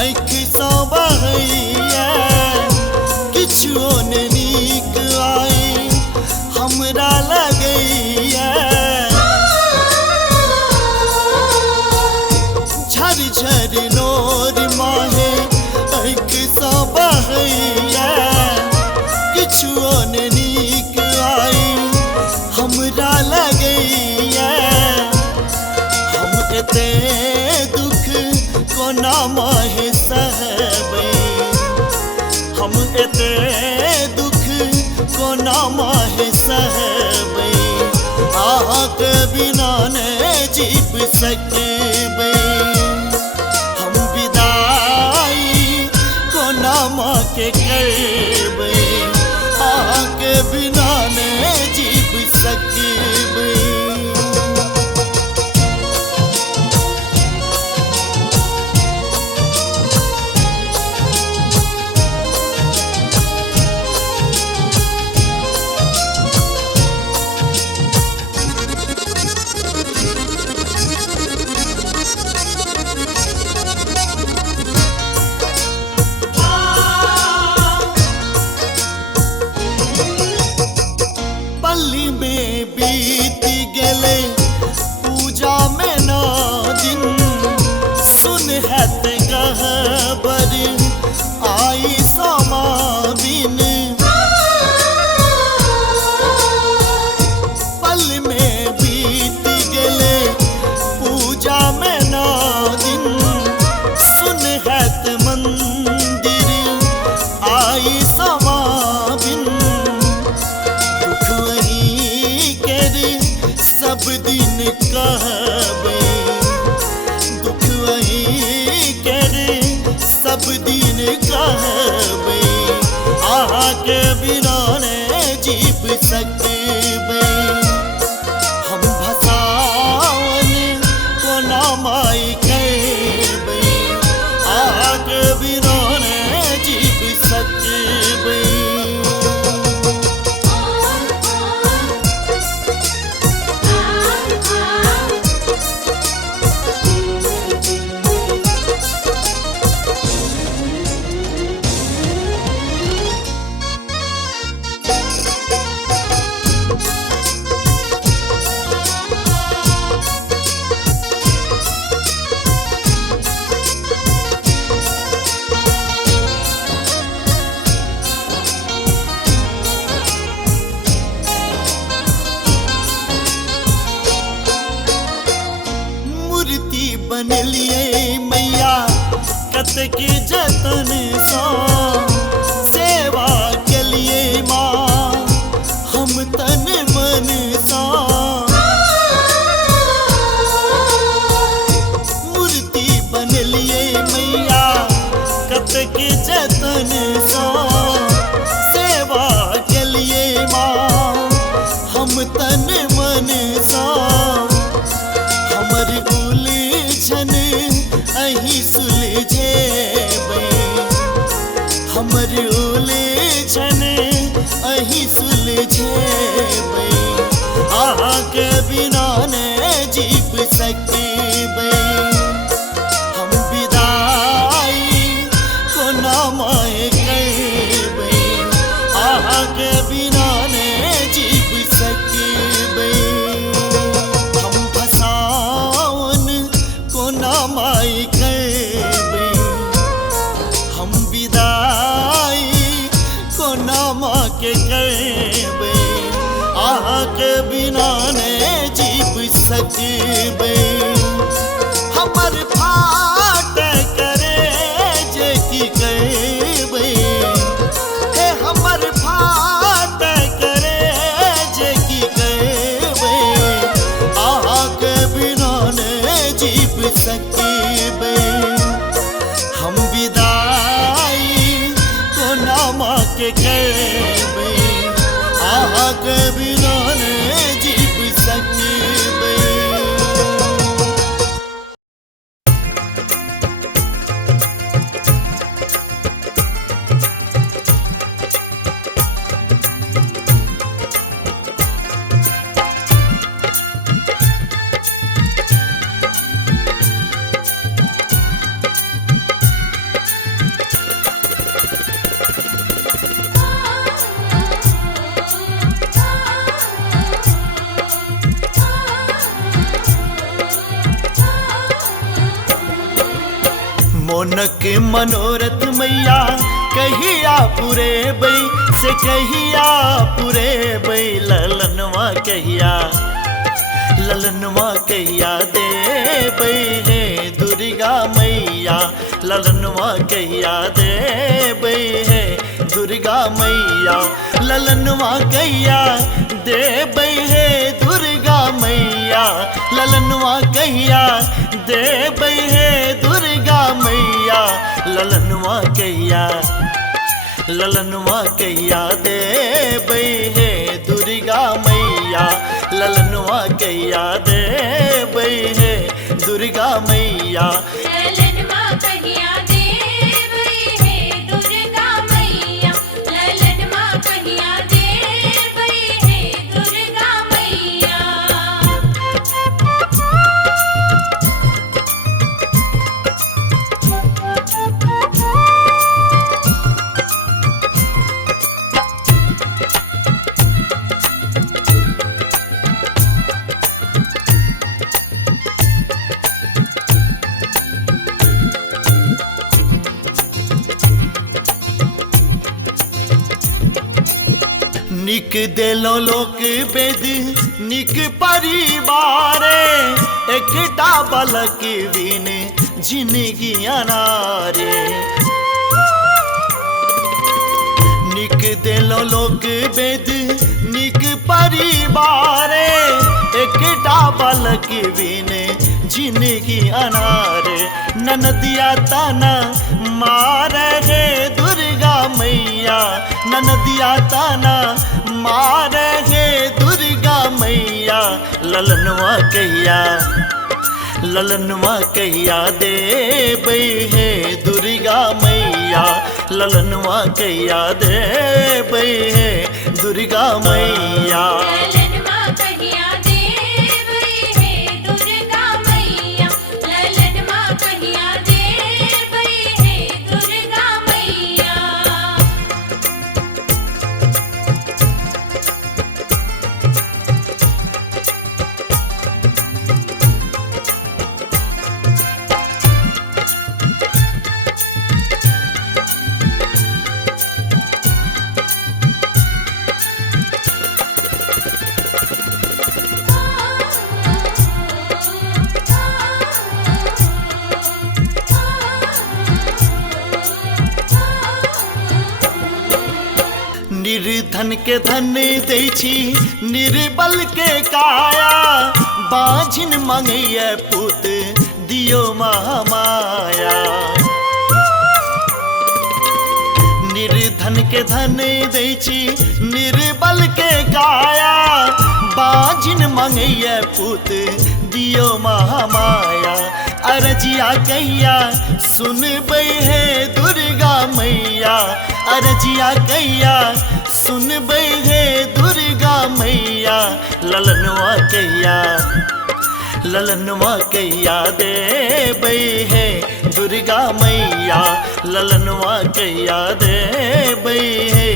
आँख सा बहैया किछुओ ने नीक आई हमरा लगैया झर झर नोर माहे आँख सा बहैया किछुओ ने नीक आई हमरा लगैया हम एते दुख कोना माहे सहबै आके बिना ने जीव सकबै हम विदाई को नामा के करबै आके बिना ने जीव सकबै पल्ली में बीत गले पूजा में 9 दिन सुन हत गहबर आई समाबिन पल में बीत गले पूजा में 9 दिन सुन हत मंदिर आई समाबिन सब दिन कहबै दुख वही करे सब दिन कहबै आके बिना ने जीव सकबै हम भसावन को नामाई कहबै आके बिना ने जीव सकबै बनलिए मैया कतक जतन सा सेवा के लिए माँ हम तन मन सा मूर्ति बनलिए मैया कतक जतन सा सेवा के लिए माँ हम तन मन सा हमर उलझन अही सुलझेबै हमर उलझन अही सुलझेबै आके बिना ने जीव सकबै हम विदाई को नामाए कहबै आके बिना ने जीव सकबै नामाई कहबै हम विदाई को नामा के कहबै आके बिना ने जीव सकबै हमर फाट करे जे की कहबै हे हमर फाट करे जे की कहबै आके बिना ने जीव सकबै हम विदाई को नामा के कहबै आके बिना ने जीव सकबै मोनक मनोरथ मैया कहिया पुरे बई से कहिया पुरे बई ललनवा कहिया दे बई हे दुर्गा मैया मैया ललनवा कहिया देबै है दुर्गा मैया ललनवा कहिया देबै है दुर्गा मैया ललनवा कहिया देबै है दुर्गा मैया ललनवा कहिया देबै है दुर्गा मैया ललनवा कहिया देबै है दुर्गा मैया ललनवा कहिया देबै है दुर्गा मैया ललनवा कहिया देबै है दुर्गा मैया निक देलो लोक बेद निक परिवारे एकटा बलक बिन जिंदगी अनारे निक देलो लोक बेद निक परिवारे एकटा बलक बिन जिंदगी अनारे ननदिया ताना मारे है दुर्गा मैया ननदिया ताना मारे है दुर्गा मैया ललनवा कहिया देबै है दुर्गा मैया ललनवा कहिया देबै है दुर्गा मैया ललनवा कहिया देबै है दुर्गा मैया ललनवा कहिया देबै है दुर्गा मैया निर्धन के धन दै छी निर्बल के काया बाझिन मंगैया पुत दियो महामाया निर्धन के धन दै छी निर्बल के काया बाझिन मंगैया पुत दियो महामाया अरजिया कहिया सुनबै है दुर्गा मैया अरजिया कहिया सुनबै है दुर्गा मैया ललनवा कहिया देबै है दुर्गा मैया ललनवा कहिया देबै है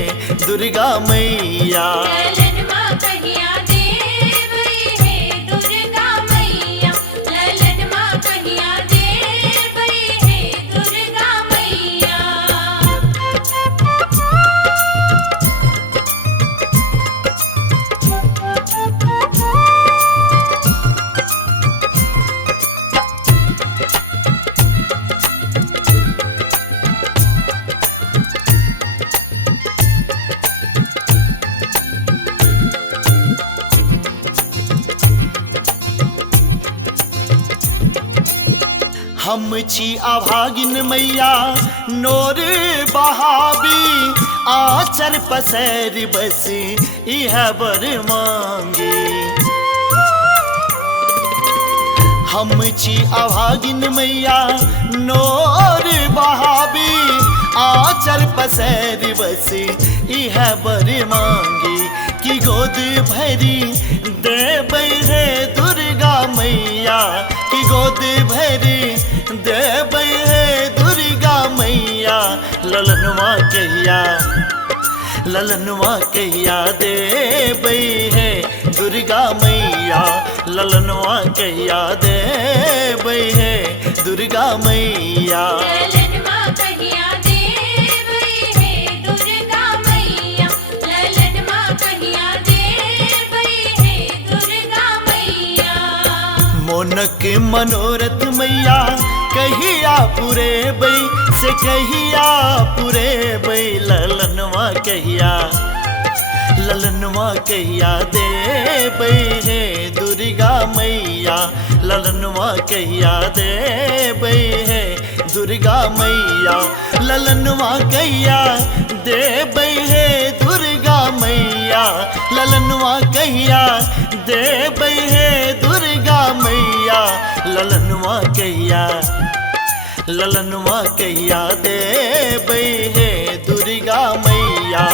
दुर्गा मैया ललनवा कहिया देबै है दुर्गा मैया ललनवा कहिया देबै है दुर्गा मैया हम छी अभागिन मैया नोर बहाबी आचर पसैर बस इह बर मांगे हम छी अभागिन मैया नोर बहाबी आचर पसैर बस इह बर मांगे कि गोद भरी देबै है दुर्गा मैया कि गोद भरी देबै है दुर्गा मैया ललनवा कहिया देबै है दुर्गा मैया ललनवा कहिया देबै है दुर्गा मैया ललनवा कहिया देबै है दुर्गा मैया ललनवा कहिया देबै है दुर्गा मैया मोनक मनोरथ मैया कहिया पुरे बई से कहिया पुरे बई ललनवा कहिया दे बई है दुर्गा मैया ललनवा कहिया दे बई है दुर्गा मैया ललनवा कहिया दे बई है दुर्गा मैया ललनवा कहिया दे बई है दुर्गा मैया ललनवा कहिया दे बई है दुर्गा मैया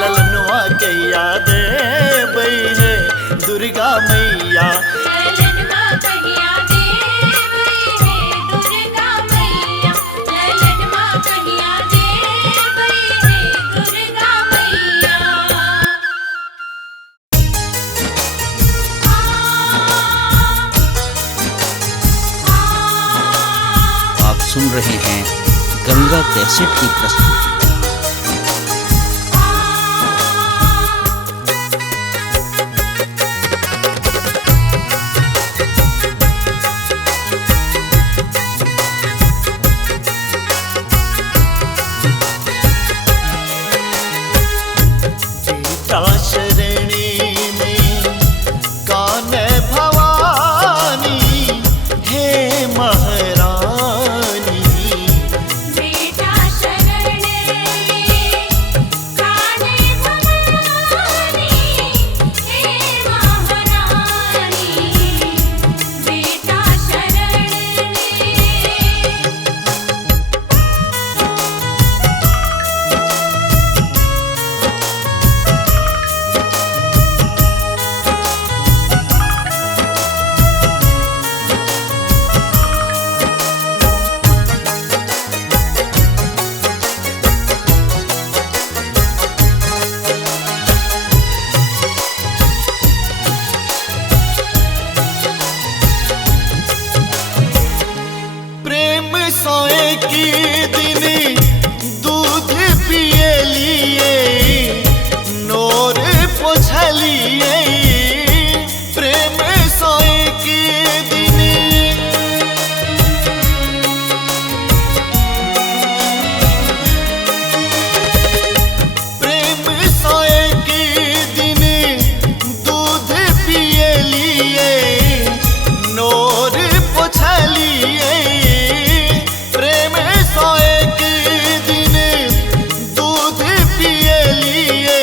ललनवा कहिया दे बई है दुर्गा मैया ललनवा कहिया दे बई है दुर्गा मैया ललनवा कहिया दे बई है दुर्गा मैया आप सुन रहे हैं गंगा कैसेट की प्रस्तुति। शरणी में कान भवानी हे महारानी बेटा शरण काने भवानी हे महारानी बेटा शरण प्रेम सोए की दिन दूध पिए लिए नोर पोछलिए प्रेम सोए की दिन प्रेम सोए की दिन दूध पिए लिए नोर पोछलिए प्रेम सोए के दिन दूध पिए लिए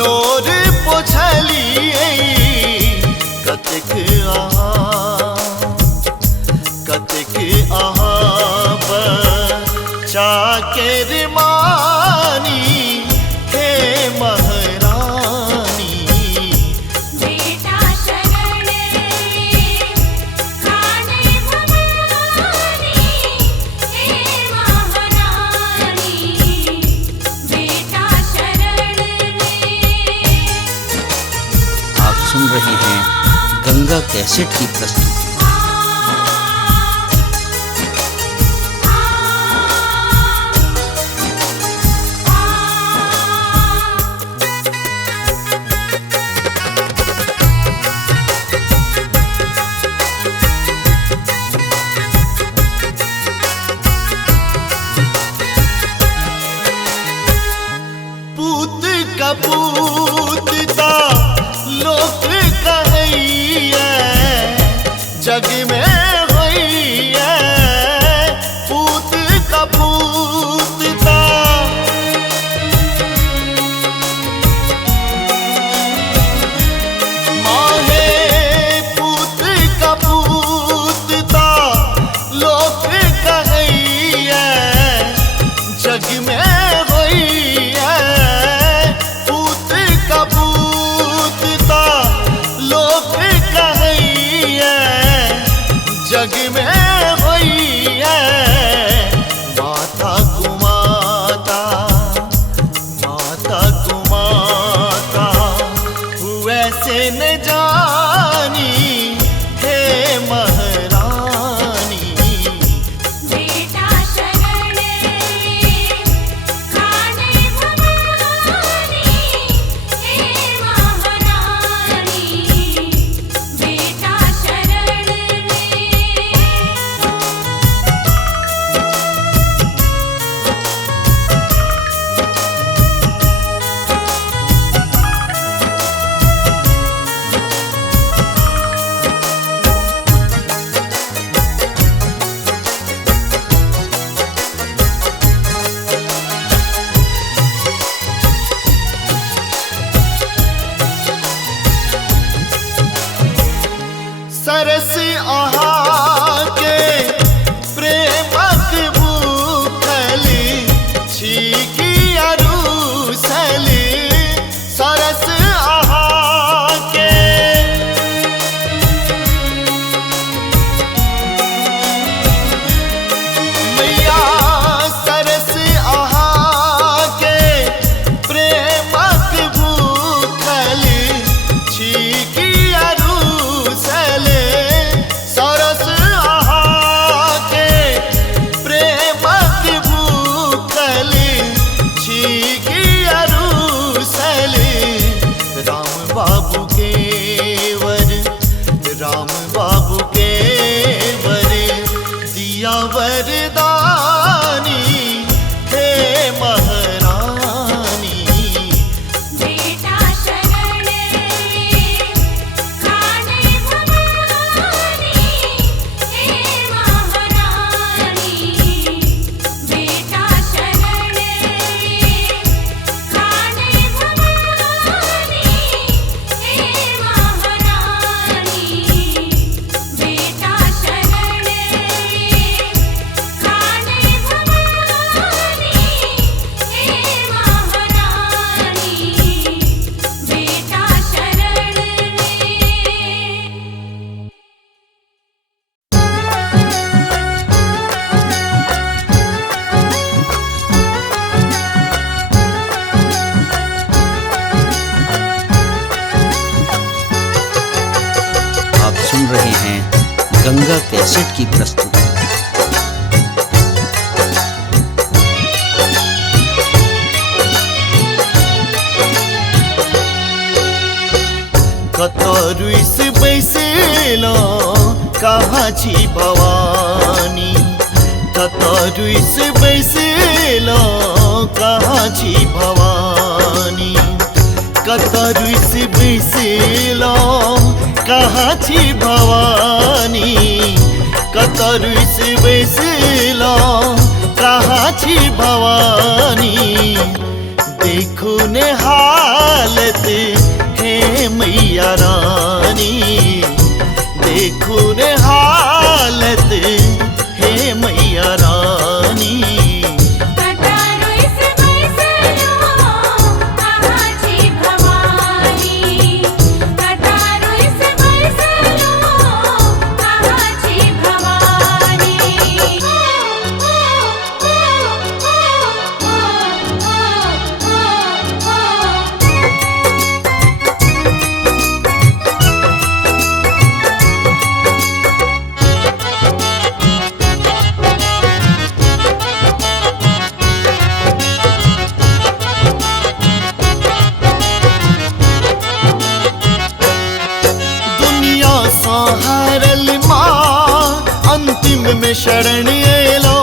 नोर पोछलिए कतक आहा बचा के मानी हे महारानी बेटा शरण काने भवानी हे महारानी बेटा शरण आप सुन रहे हैं गंगा कैसेट की प्रस्तुति। पूत कपूतता लोक कहैया जग में होइया पूत कपूतता माहे पूत कपूतता लोक कहैया जग में होइया पूत कपूतता लोक कहैया जग में होइया माता कुमाता वैसे न जानी हे महारानी बेटा शरण काने भवानी हे महारानी बेटा शरण सरस आहा के प्रेमक भूखली छीकी अरूसली सरस आहा के मैया सरस आहा के प्रेमक भूखली छीकी अरूसली सरस आहा के प्रेमक भूखली छीकी अरूसली राम बाबू के वर राम बाबू के वर दिया वरदानी हे महारानी बेटा शरण खाने भवानी हे महारानी बेटा शरण खाने भवानी हे महारानी बेटा शरण खाने भवानी हे महारानी बेटा शरण आप सुन रहे हैं गंगा कैसेट की प्रस्तुति। कतरुइस बैसेला कहाँ छी भवानी कतरुइस बैसेला कहाँ छी भवानी कतरुइस बैसेला कहाँ छी भवानी कतरुइस बैसेला कहाँ छी भवानी देखो ने हालत हे मैया रानी देखो ने हालत हे मैया रानी कटारो इस बैसलो कहाँ छी भवानी कटारो इस बैसलो कहाँ छी भवानी दुनिया सहारल माँ अंतिम में शरण एलो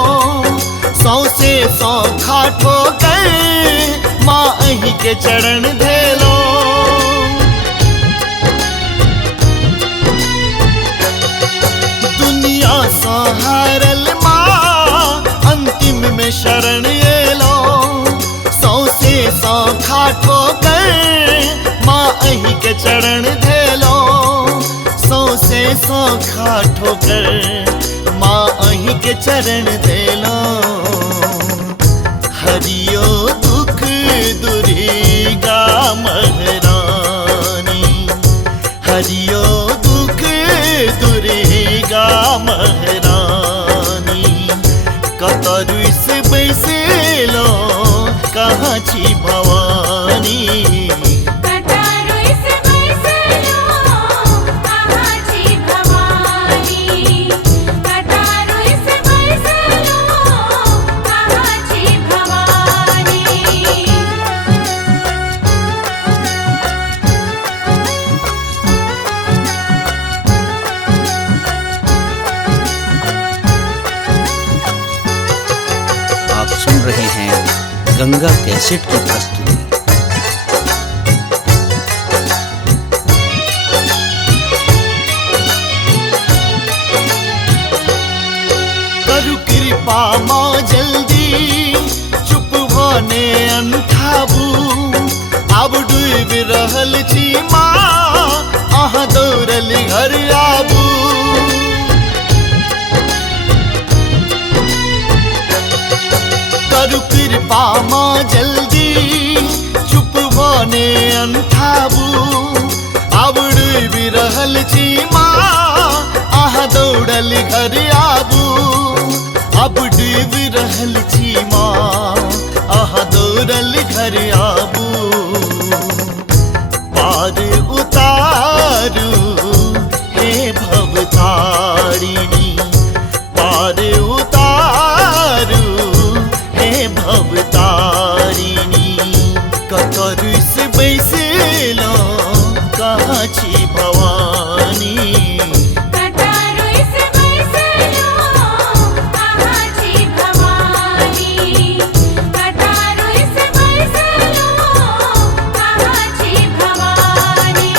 सौसे सौ खाठो गए माँ अही के चरण धेलो दुनिया सहारल माँ अंतिम में शरण एलो सौसे सौ खाठो गए माँ अही के चरण धेलो सौसे सौ खाठो कर माँ अही के चरण धेलो हरियो दुख दुर्गा महारानी हरियो दुख दुर्गा महारानी कतरुइस बैसेलो कहाँ छी भवानी कटारो इस बैसलो कहाँ छी भवानी कटारो इस बैसलो कहाँ छी भवानी आप सुन रहे हैं गंगा कैसेट की प्रस्तुति। करु कृपा माँ जल्दी चुप भने अंठाबू अब डूब रहल छी माँ आह दौड़ल घर आबू करु कृपा माँ जल्दी चुप बने अंठाबू आवड़ भी रहल छी माँ आह दौड़ल घर आबू अब डूब रहल छी माँ आह दौड़ल घर आबू पार उतारू हे भवतारिणी पार उतारू हे भवतारिणी कतर से बैसलो कहाँ छी भवानी कटारो इस बैसलो कहाँ छी भवानी कटारो इस बैसलो कहाँ छी भवानी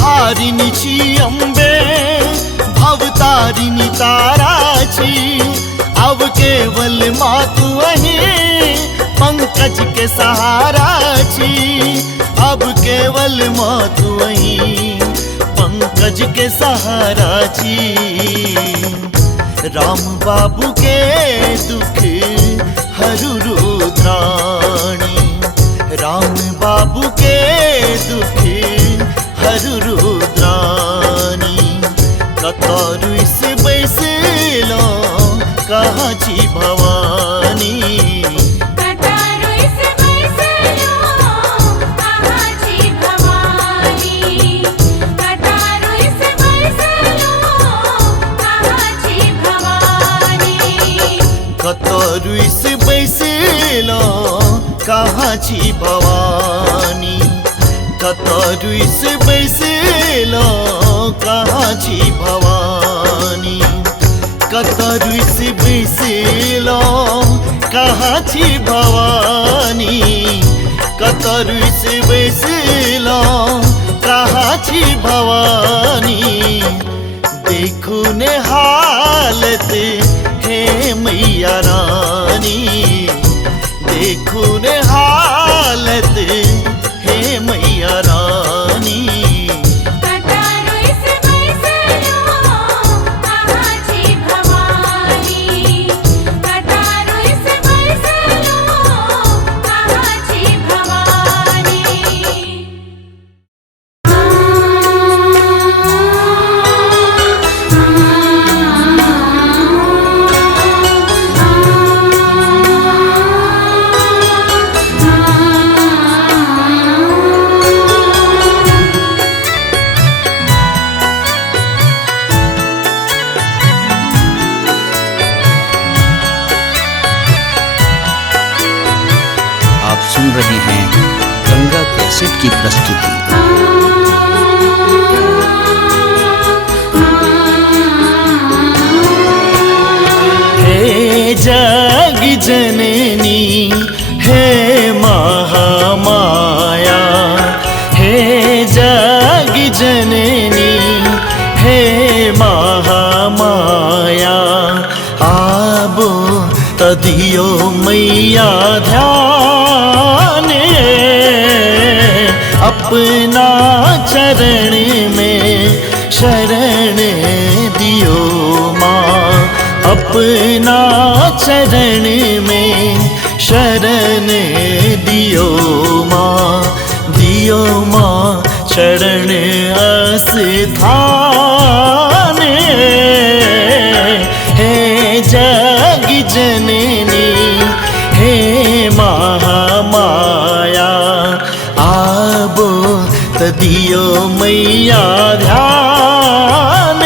हारिणी छी अम्बे भवतारिणी तारा छी अब केवल मातु अहीं पंकज के सहारा छी अब केवल मातु अहीं पंकज के सहारा छी राम बाबू के दुख हरू रुद्राणी राम बाबू के दुख हरू रुद्रानी कतरु से बैसलो कहाँ छी भवानी कटारो इस बैसलो कहाँ छी भवानी कटारो इस बैसलो कहाँ छी भवानी कतरु से बैसलो कहाँ छी भवानी कतरु से बैसलो कहाँ छी भवानी कतरु से बैसलो कहाँ छी भवानी कतरु से बैसलो कहाँ छी भवानी देखो ने हालत हे मैया रानी देखो ने हालत हे मैया रानी कटारो इस बैसलो कहाँ छी भवानी कटारो इस बैसलो कहाँ छी भवानी आप सुन रहे हैं गंगा कैसेट की प्रस्तुति। हे जग जननी हे महामाया हे जग जननी हे महामाया आबो तदियो मैया ध्यान अपना चरण में शरण दियो माँ अपना चरण में शरण दियो माँ चरण स्थान हे जग जननी हे महामाया आबो तदियो मैया ध्यान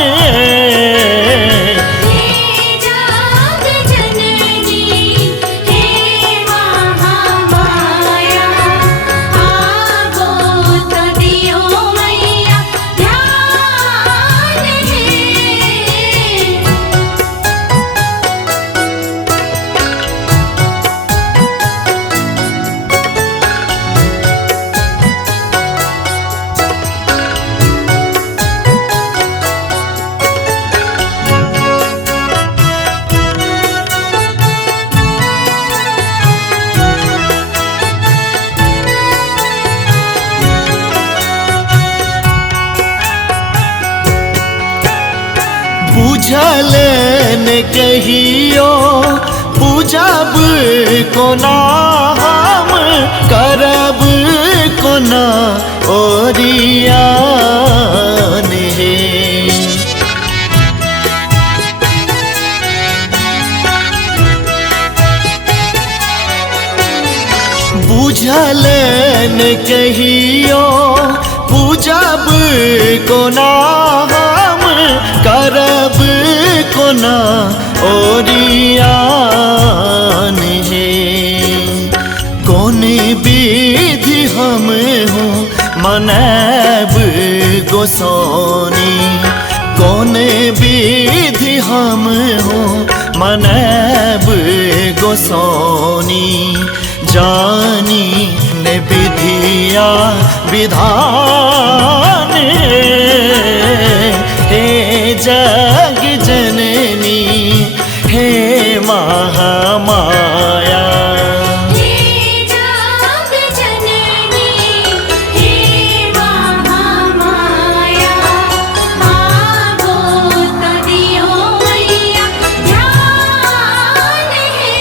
कहियो पूजब कोना हम करब कोना ओरियान हे। बुझल न कहियो पूजब कोना हम करब कोना ओरियान हे। कौन विधि हम हूँ मनैब गोसानी, कौन विधि हम हूँ मनैब गोसानी। जानी न विधिया विधान हे जग जननी हे महामाया। हे जग जननी हे महामाया, आवो तो दियो मैया ध्यान हे।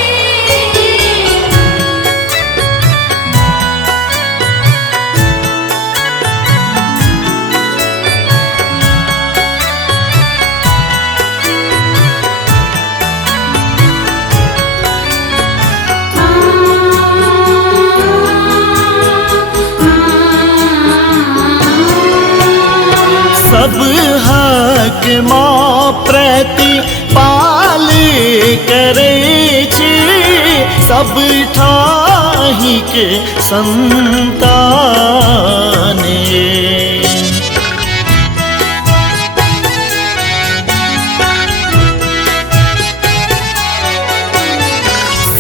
सब हक माँ प्रति पाल करे छी, सब ठाही के संतान हे।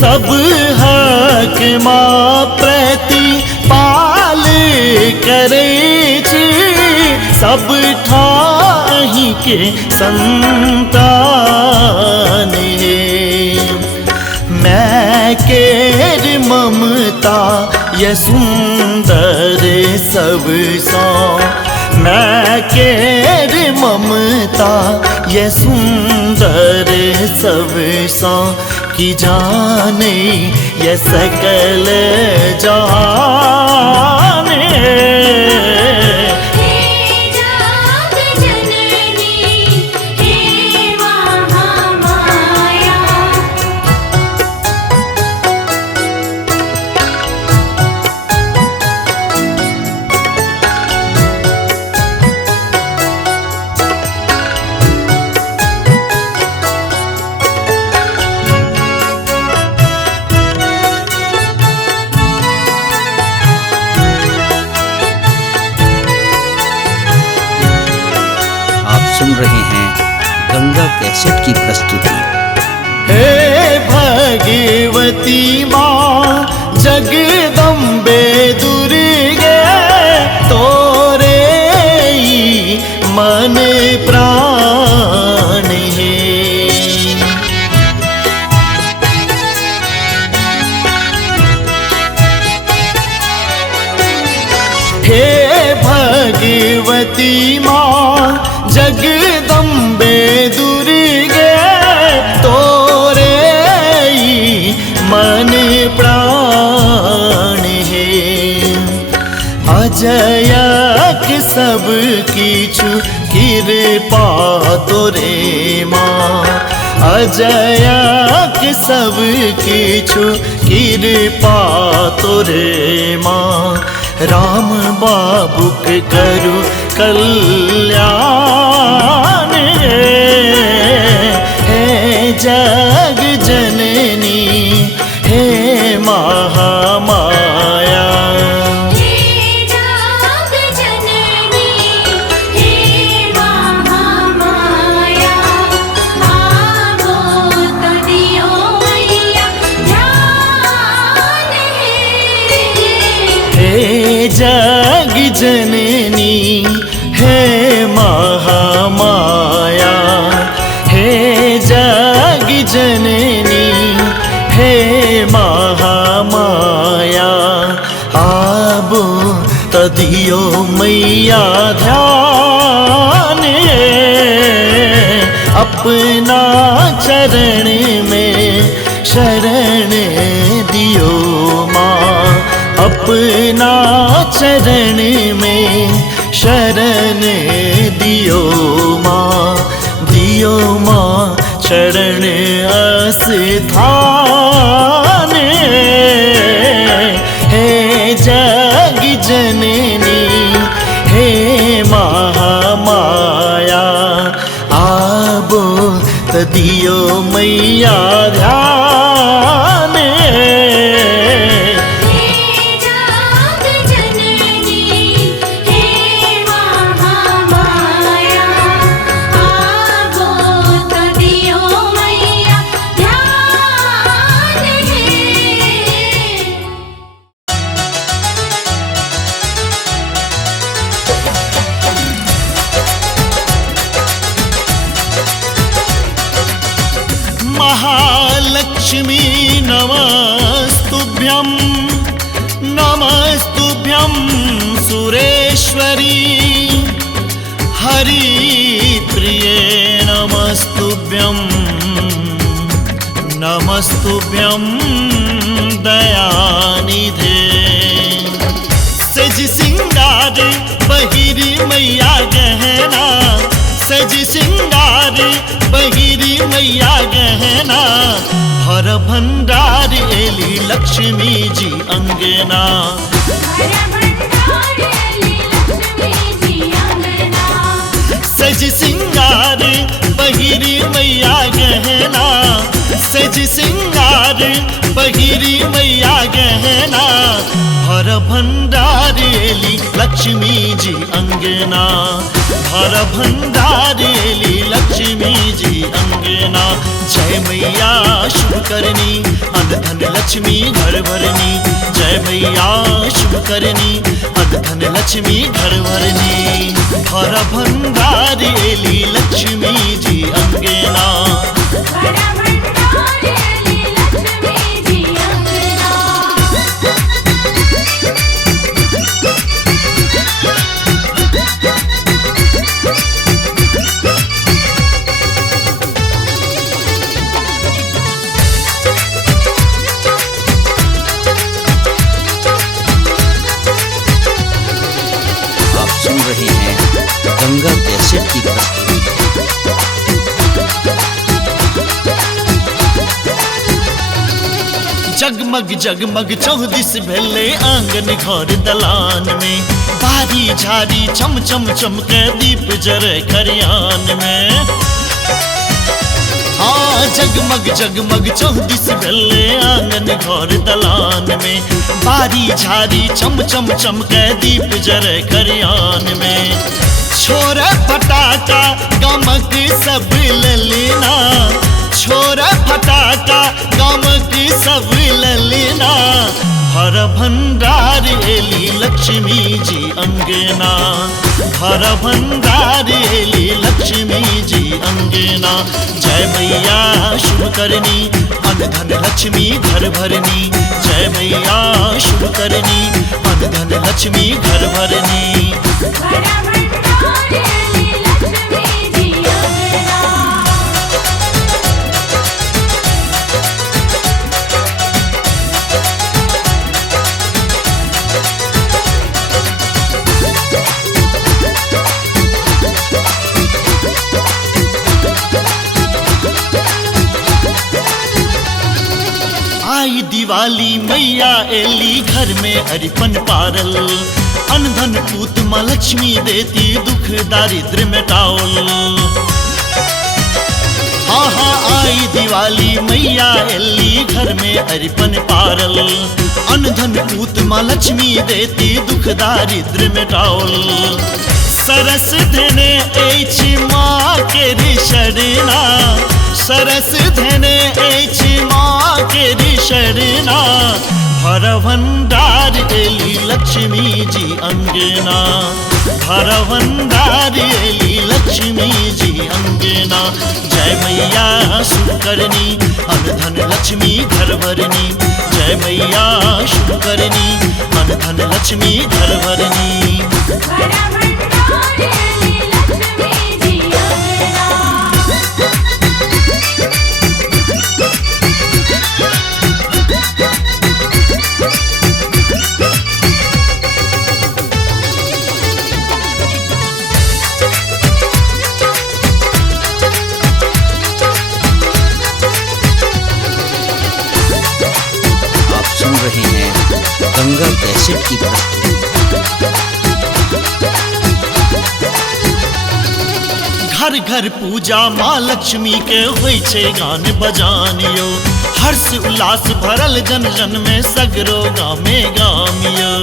सब हक माँ प्रति पाल करे छी, सब ठाही के संतान हे। मैं केर ममता ये सुंदर सब सौ, मैं केर ममता ये सुंदर सब सौ। की जाने ये सकल जाने हे जग जननी हे महामाया। आप सुन रहे हैं गंगा कैसेट की प्रस्तुति। हे भगवती माँ जगदम्बे दुर्गे, तोरे ही मन प्राण हे। हे भगवती माँ जगदम्बे दुर्गे, तोरे ही मन प्राण हे। अजयक सब किछु कृपा तोरे माँ, अजयक सब किछु कृपा तोरे माँ। राम बाबुक करु कल्याण हे जग जननी हे महामाया। हे जग जननी हे महामाया, आवो तो दियो मैया ध्यान हे। हे जग जननी हे महामाया, हे जग जननी हे महामाया। आबो तदियो मैया ध्यान अपना चरण में शरण दियो माँ, अपना चरण में शरण दियो माँ चरण स्थान। हे जग जननी हे महामाया, आबो तदियो मैया ध्यान। हे जग जननी हे महामाया, आबो तदियो मैया ध्यान है। महालक्ष्मी नमस्तुभ्यं, नमस्तुभ्यं सुरेश्वरी, हरिप्रिये नमस्तुभ्यं, नमस्तुभ्यं दयानिधे। सज सिंगार बहिरी मैया गहना, सज सिंगार बहिरी मैया गहना, भर भंडार एली लक्ष्मी जी अंगना। भर भंडार एली लक्ष्मी जी अंगना, सज सिंगार बहिरी मैया गहना, सज सिंगार बहिरी मैया गहना, भर भंडार एली लक्ष्मी जी अंगना, भर भंडार एली लक्ष्मी जी अंगना। जय मैया शुभ करनी, अन्न धन लक्ष्मी घर भरनी, जय मैया शुभ करनी, अन्न धन लक्ष्मी घर भरनी, भर भंडार एली लक्ष्मी जी अंगना। भर भंडार एली लक्ष्मी जी अंगना। आप सुन रहे हैं गंगा कैसेट की प्रस्तुति। जगमग जगमग चौदिस भेले आंगन घर दलान में, बारी झारी चम चम चमके दीप जरे खरियान में। हाँ जगमग जगमग चौदिस भेले आंगन घर दलान में, बारी झारी चम चम चमके दीप जरे खरियान में। छोरा फटाका गमक सब ललना, छोरा फटाका गमक सब ललना, भर भंडार एली लक्ष्मी जी अंगना, भर भंडार एली लक्ष्मी जी अंगना। जय मैया शुभ करनी, अन्न धन लक्ष्मी घर भरनी, जय मैया शुभ करनी, अन्न धन लक्ष्मी घर भरनी। भर भंडार एली लक्ष्मी जी अंगना। आई दिवाली मैया एली घर में अरिपन पारल, अन्न धन पूत माँ लक्ष्मी देती दुख दारिद्र मिटाओल। हाँ हाँ आई दिवाली मैया एली घर में अरिपन पारल, अन्न धन पूत माँ लक्ष्मी देती दुख दारिद्र मिटाओल। सरस धने एछि माँ के शरणा, सरस धने एछि माँ के शरणा, भर भंडार एली लक्ष्मी जी अंगना, भर भंडार एली लक्ष्मी जी अंगना। जय मैया शुभ करनी, अन्न धन लक्ष्मी घर भरनी, जय मैया शुभ करनी, अन्न धन लक्ष्मी घर भरनी। भर भंडार एली लक्ष्मी जी अंगना। कैसेट की प्रस्तुति। घर घर पूजा माँ लक्ष्मी के होइ छै गान बजान यो, हर्ष उल्लास भरल जन जन में सगरो गामे गाम यो।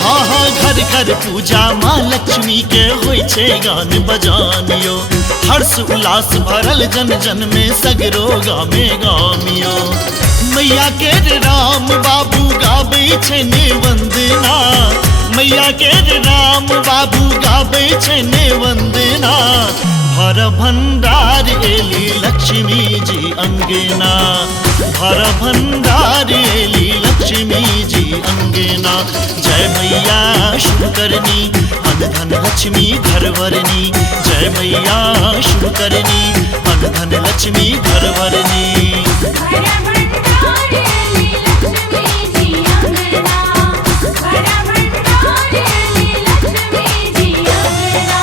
हाँ हाँ घर घर पूजा माँ लक्ष्मी के होइ छै गान बजान यो, हर्ष उल्लास भरल जन जन में सगरो गामे गाम यो। मैया के राम बाबू गाबै छै ने वंदना, मैया के राम बाबू गाबै छै ने वंदना। भर भंडार एली लक्ष्मी जी अंगना, भर भंडार एली लक्ष्मी जी अंगना। जय मैया शुभ करनी अन धन लक्ष्मी घर वरनी, जय मैया शुभ करनी अन धन लक्ष्मी घर वरनी। भरा भंडार एली लक्ष्मी जी अंगना, भरा भंडार एली लक्ष्मी जी अंगना।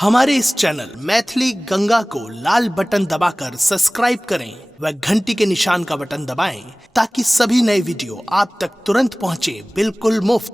हमारे इस चैनल मैथिली गंगा को लाल बटन दबाकर सब्सक्राइब करें व घंटी के निशान का बटन दबाएं ताकि सभी नए वीडियो आप तक तुरंत पहुंचे बिल्कुल मुफ्त।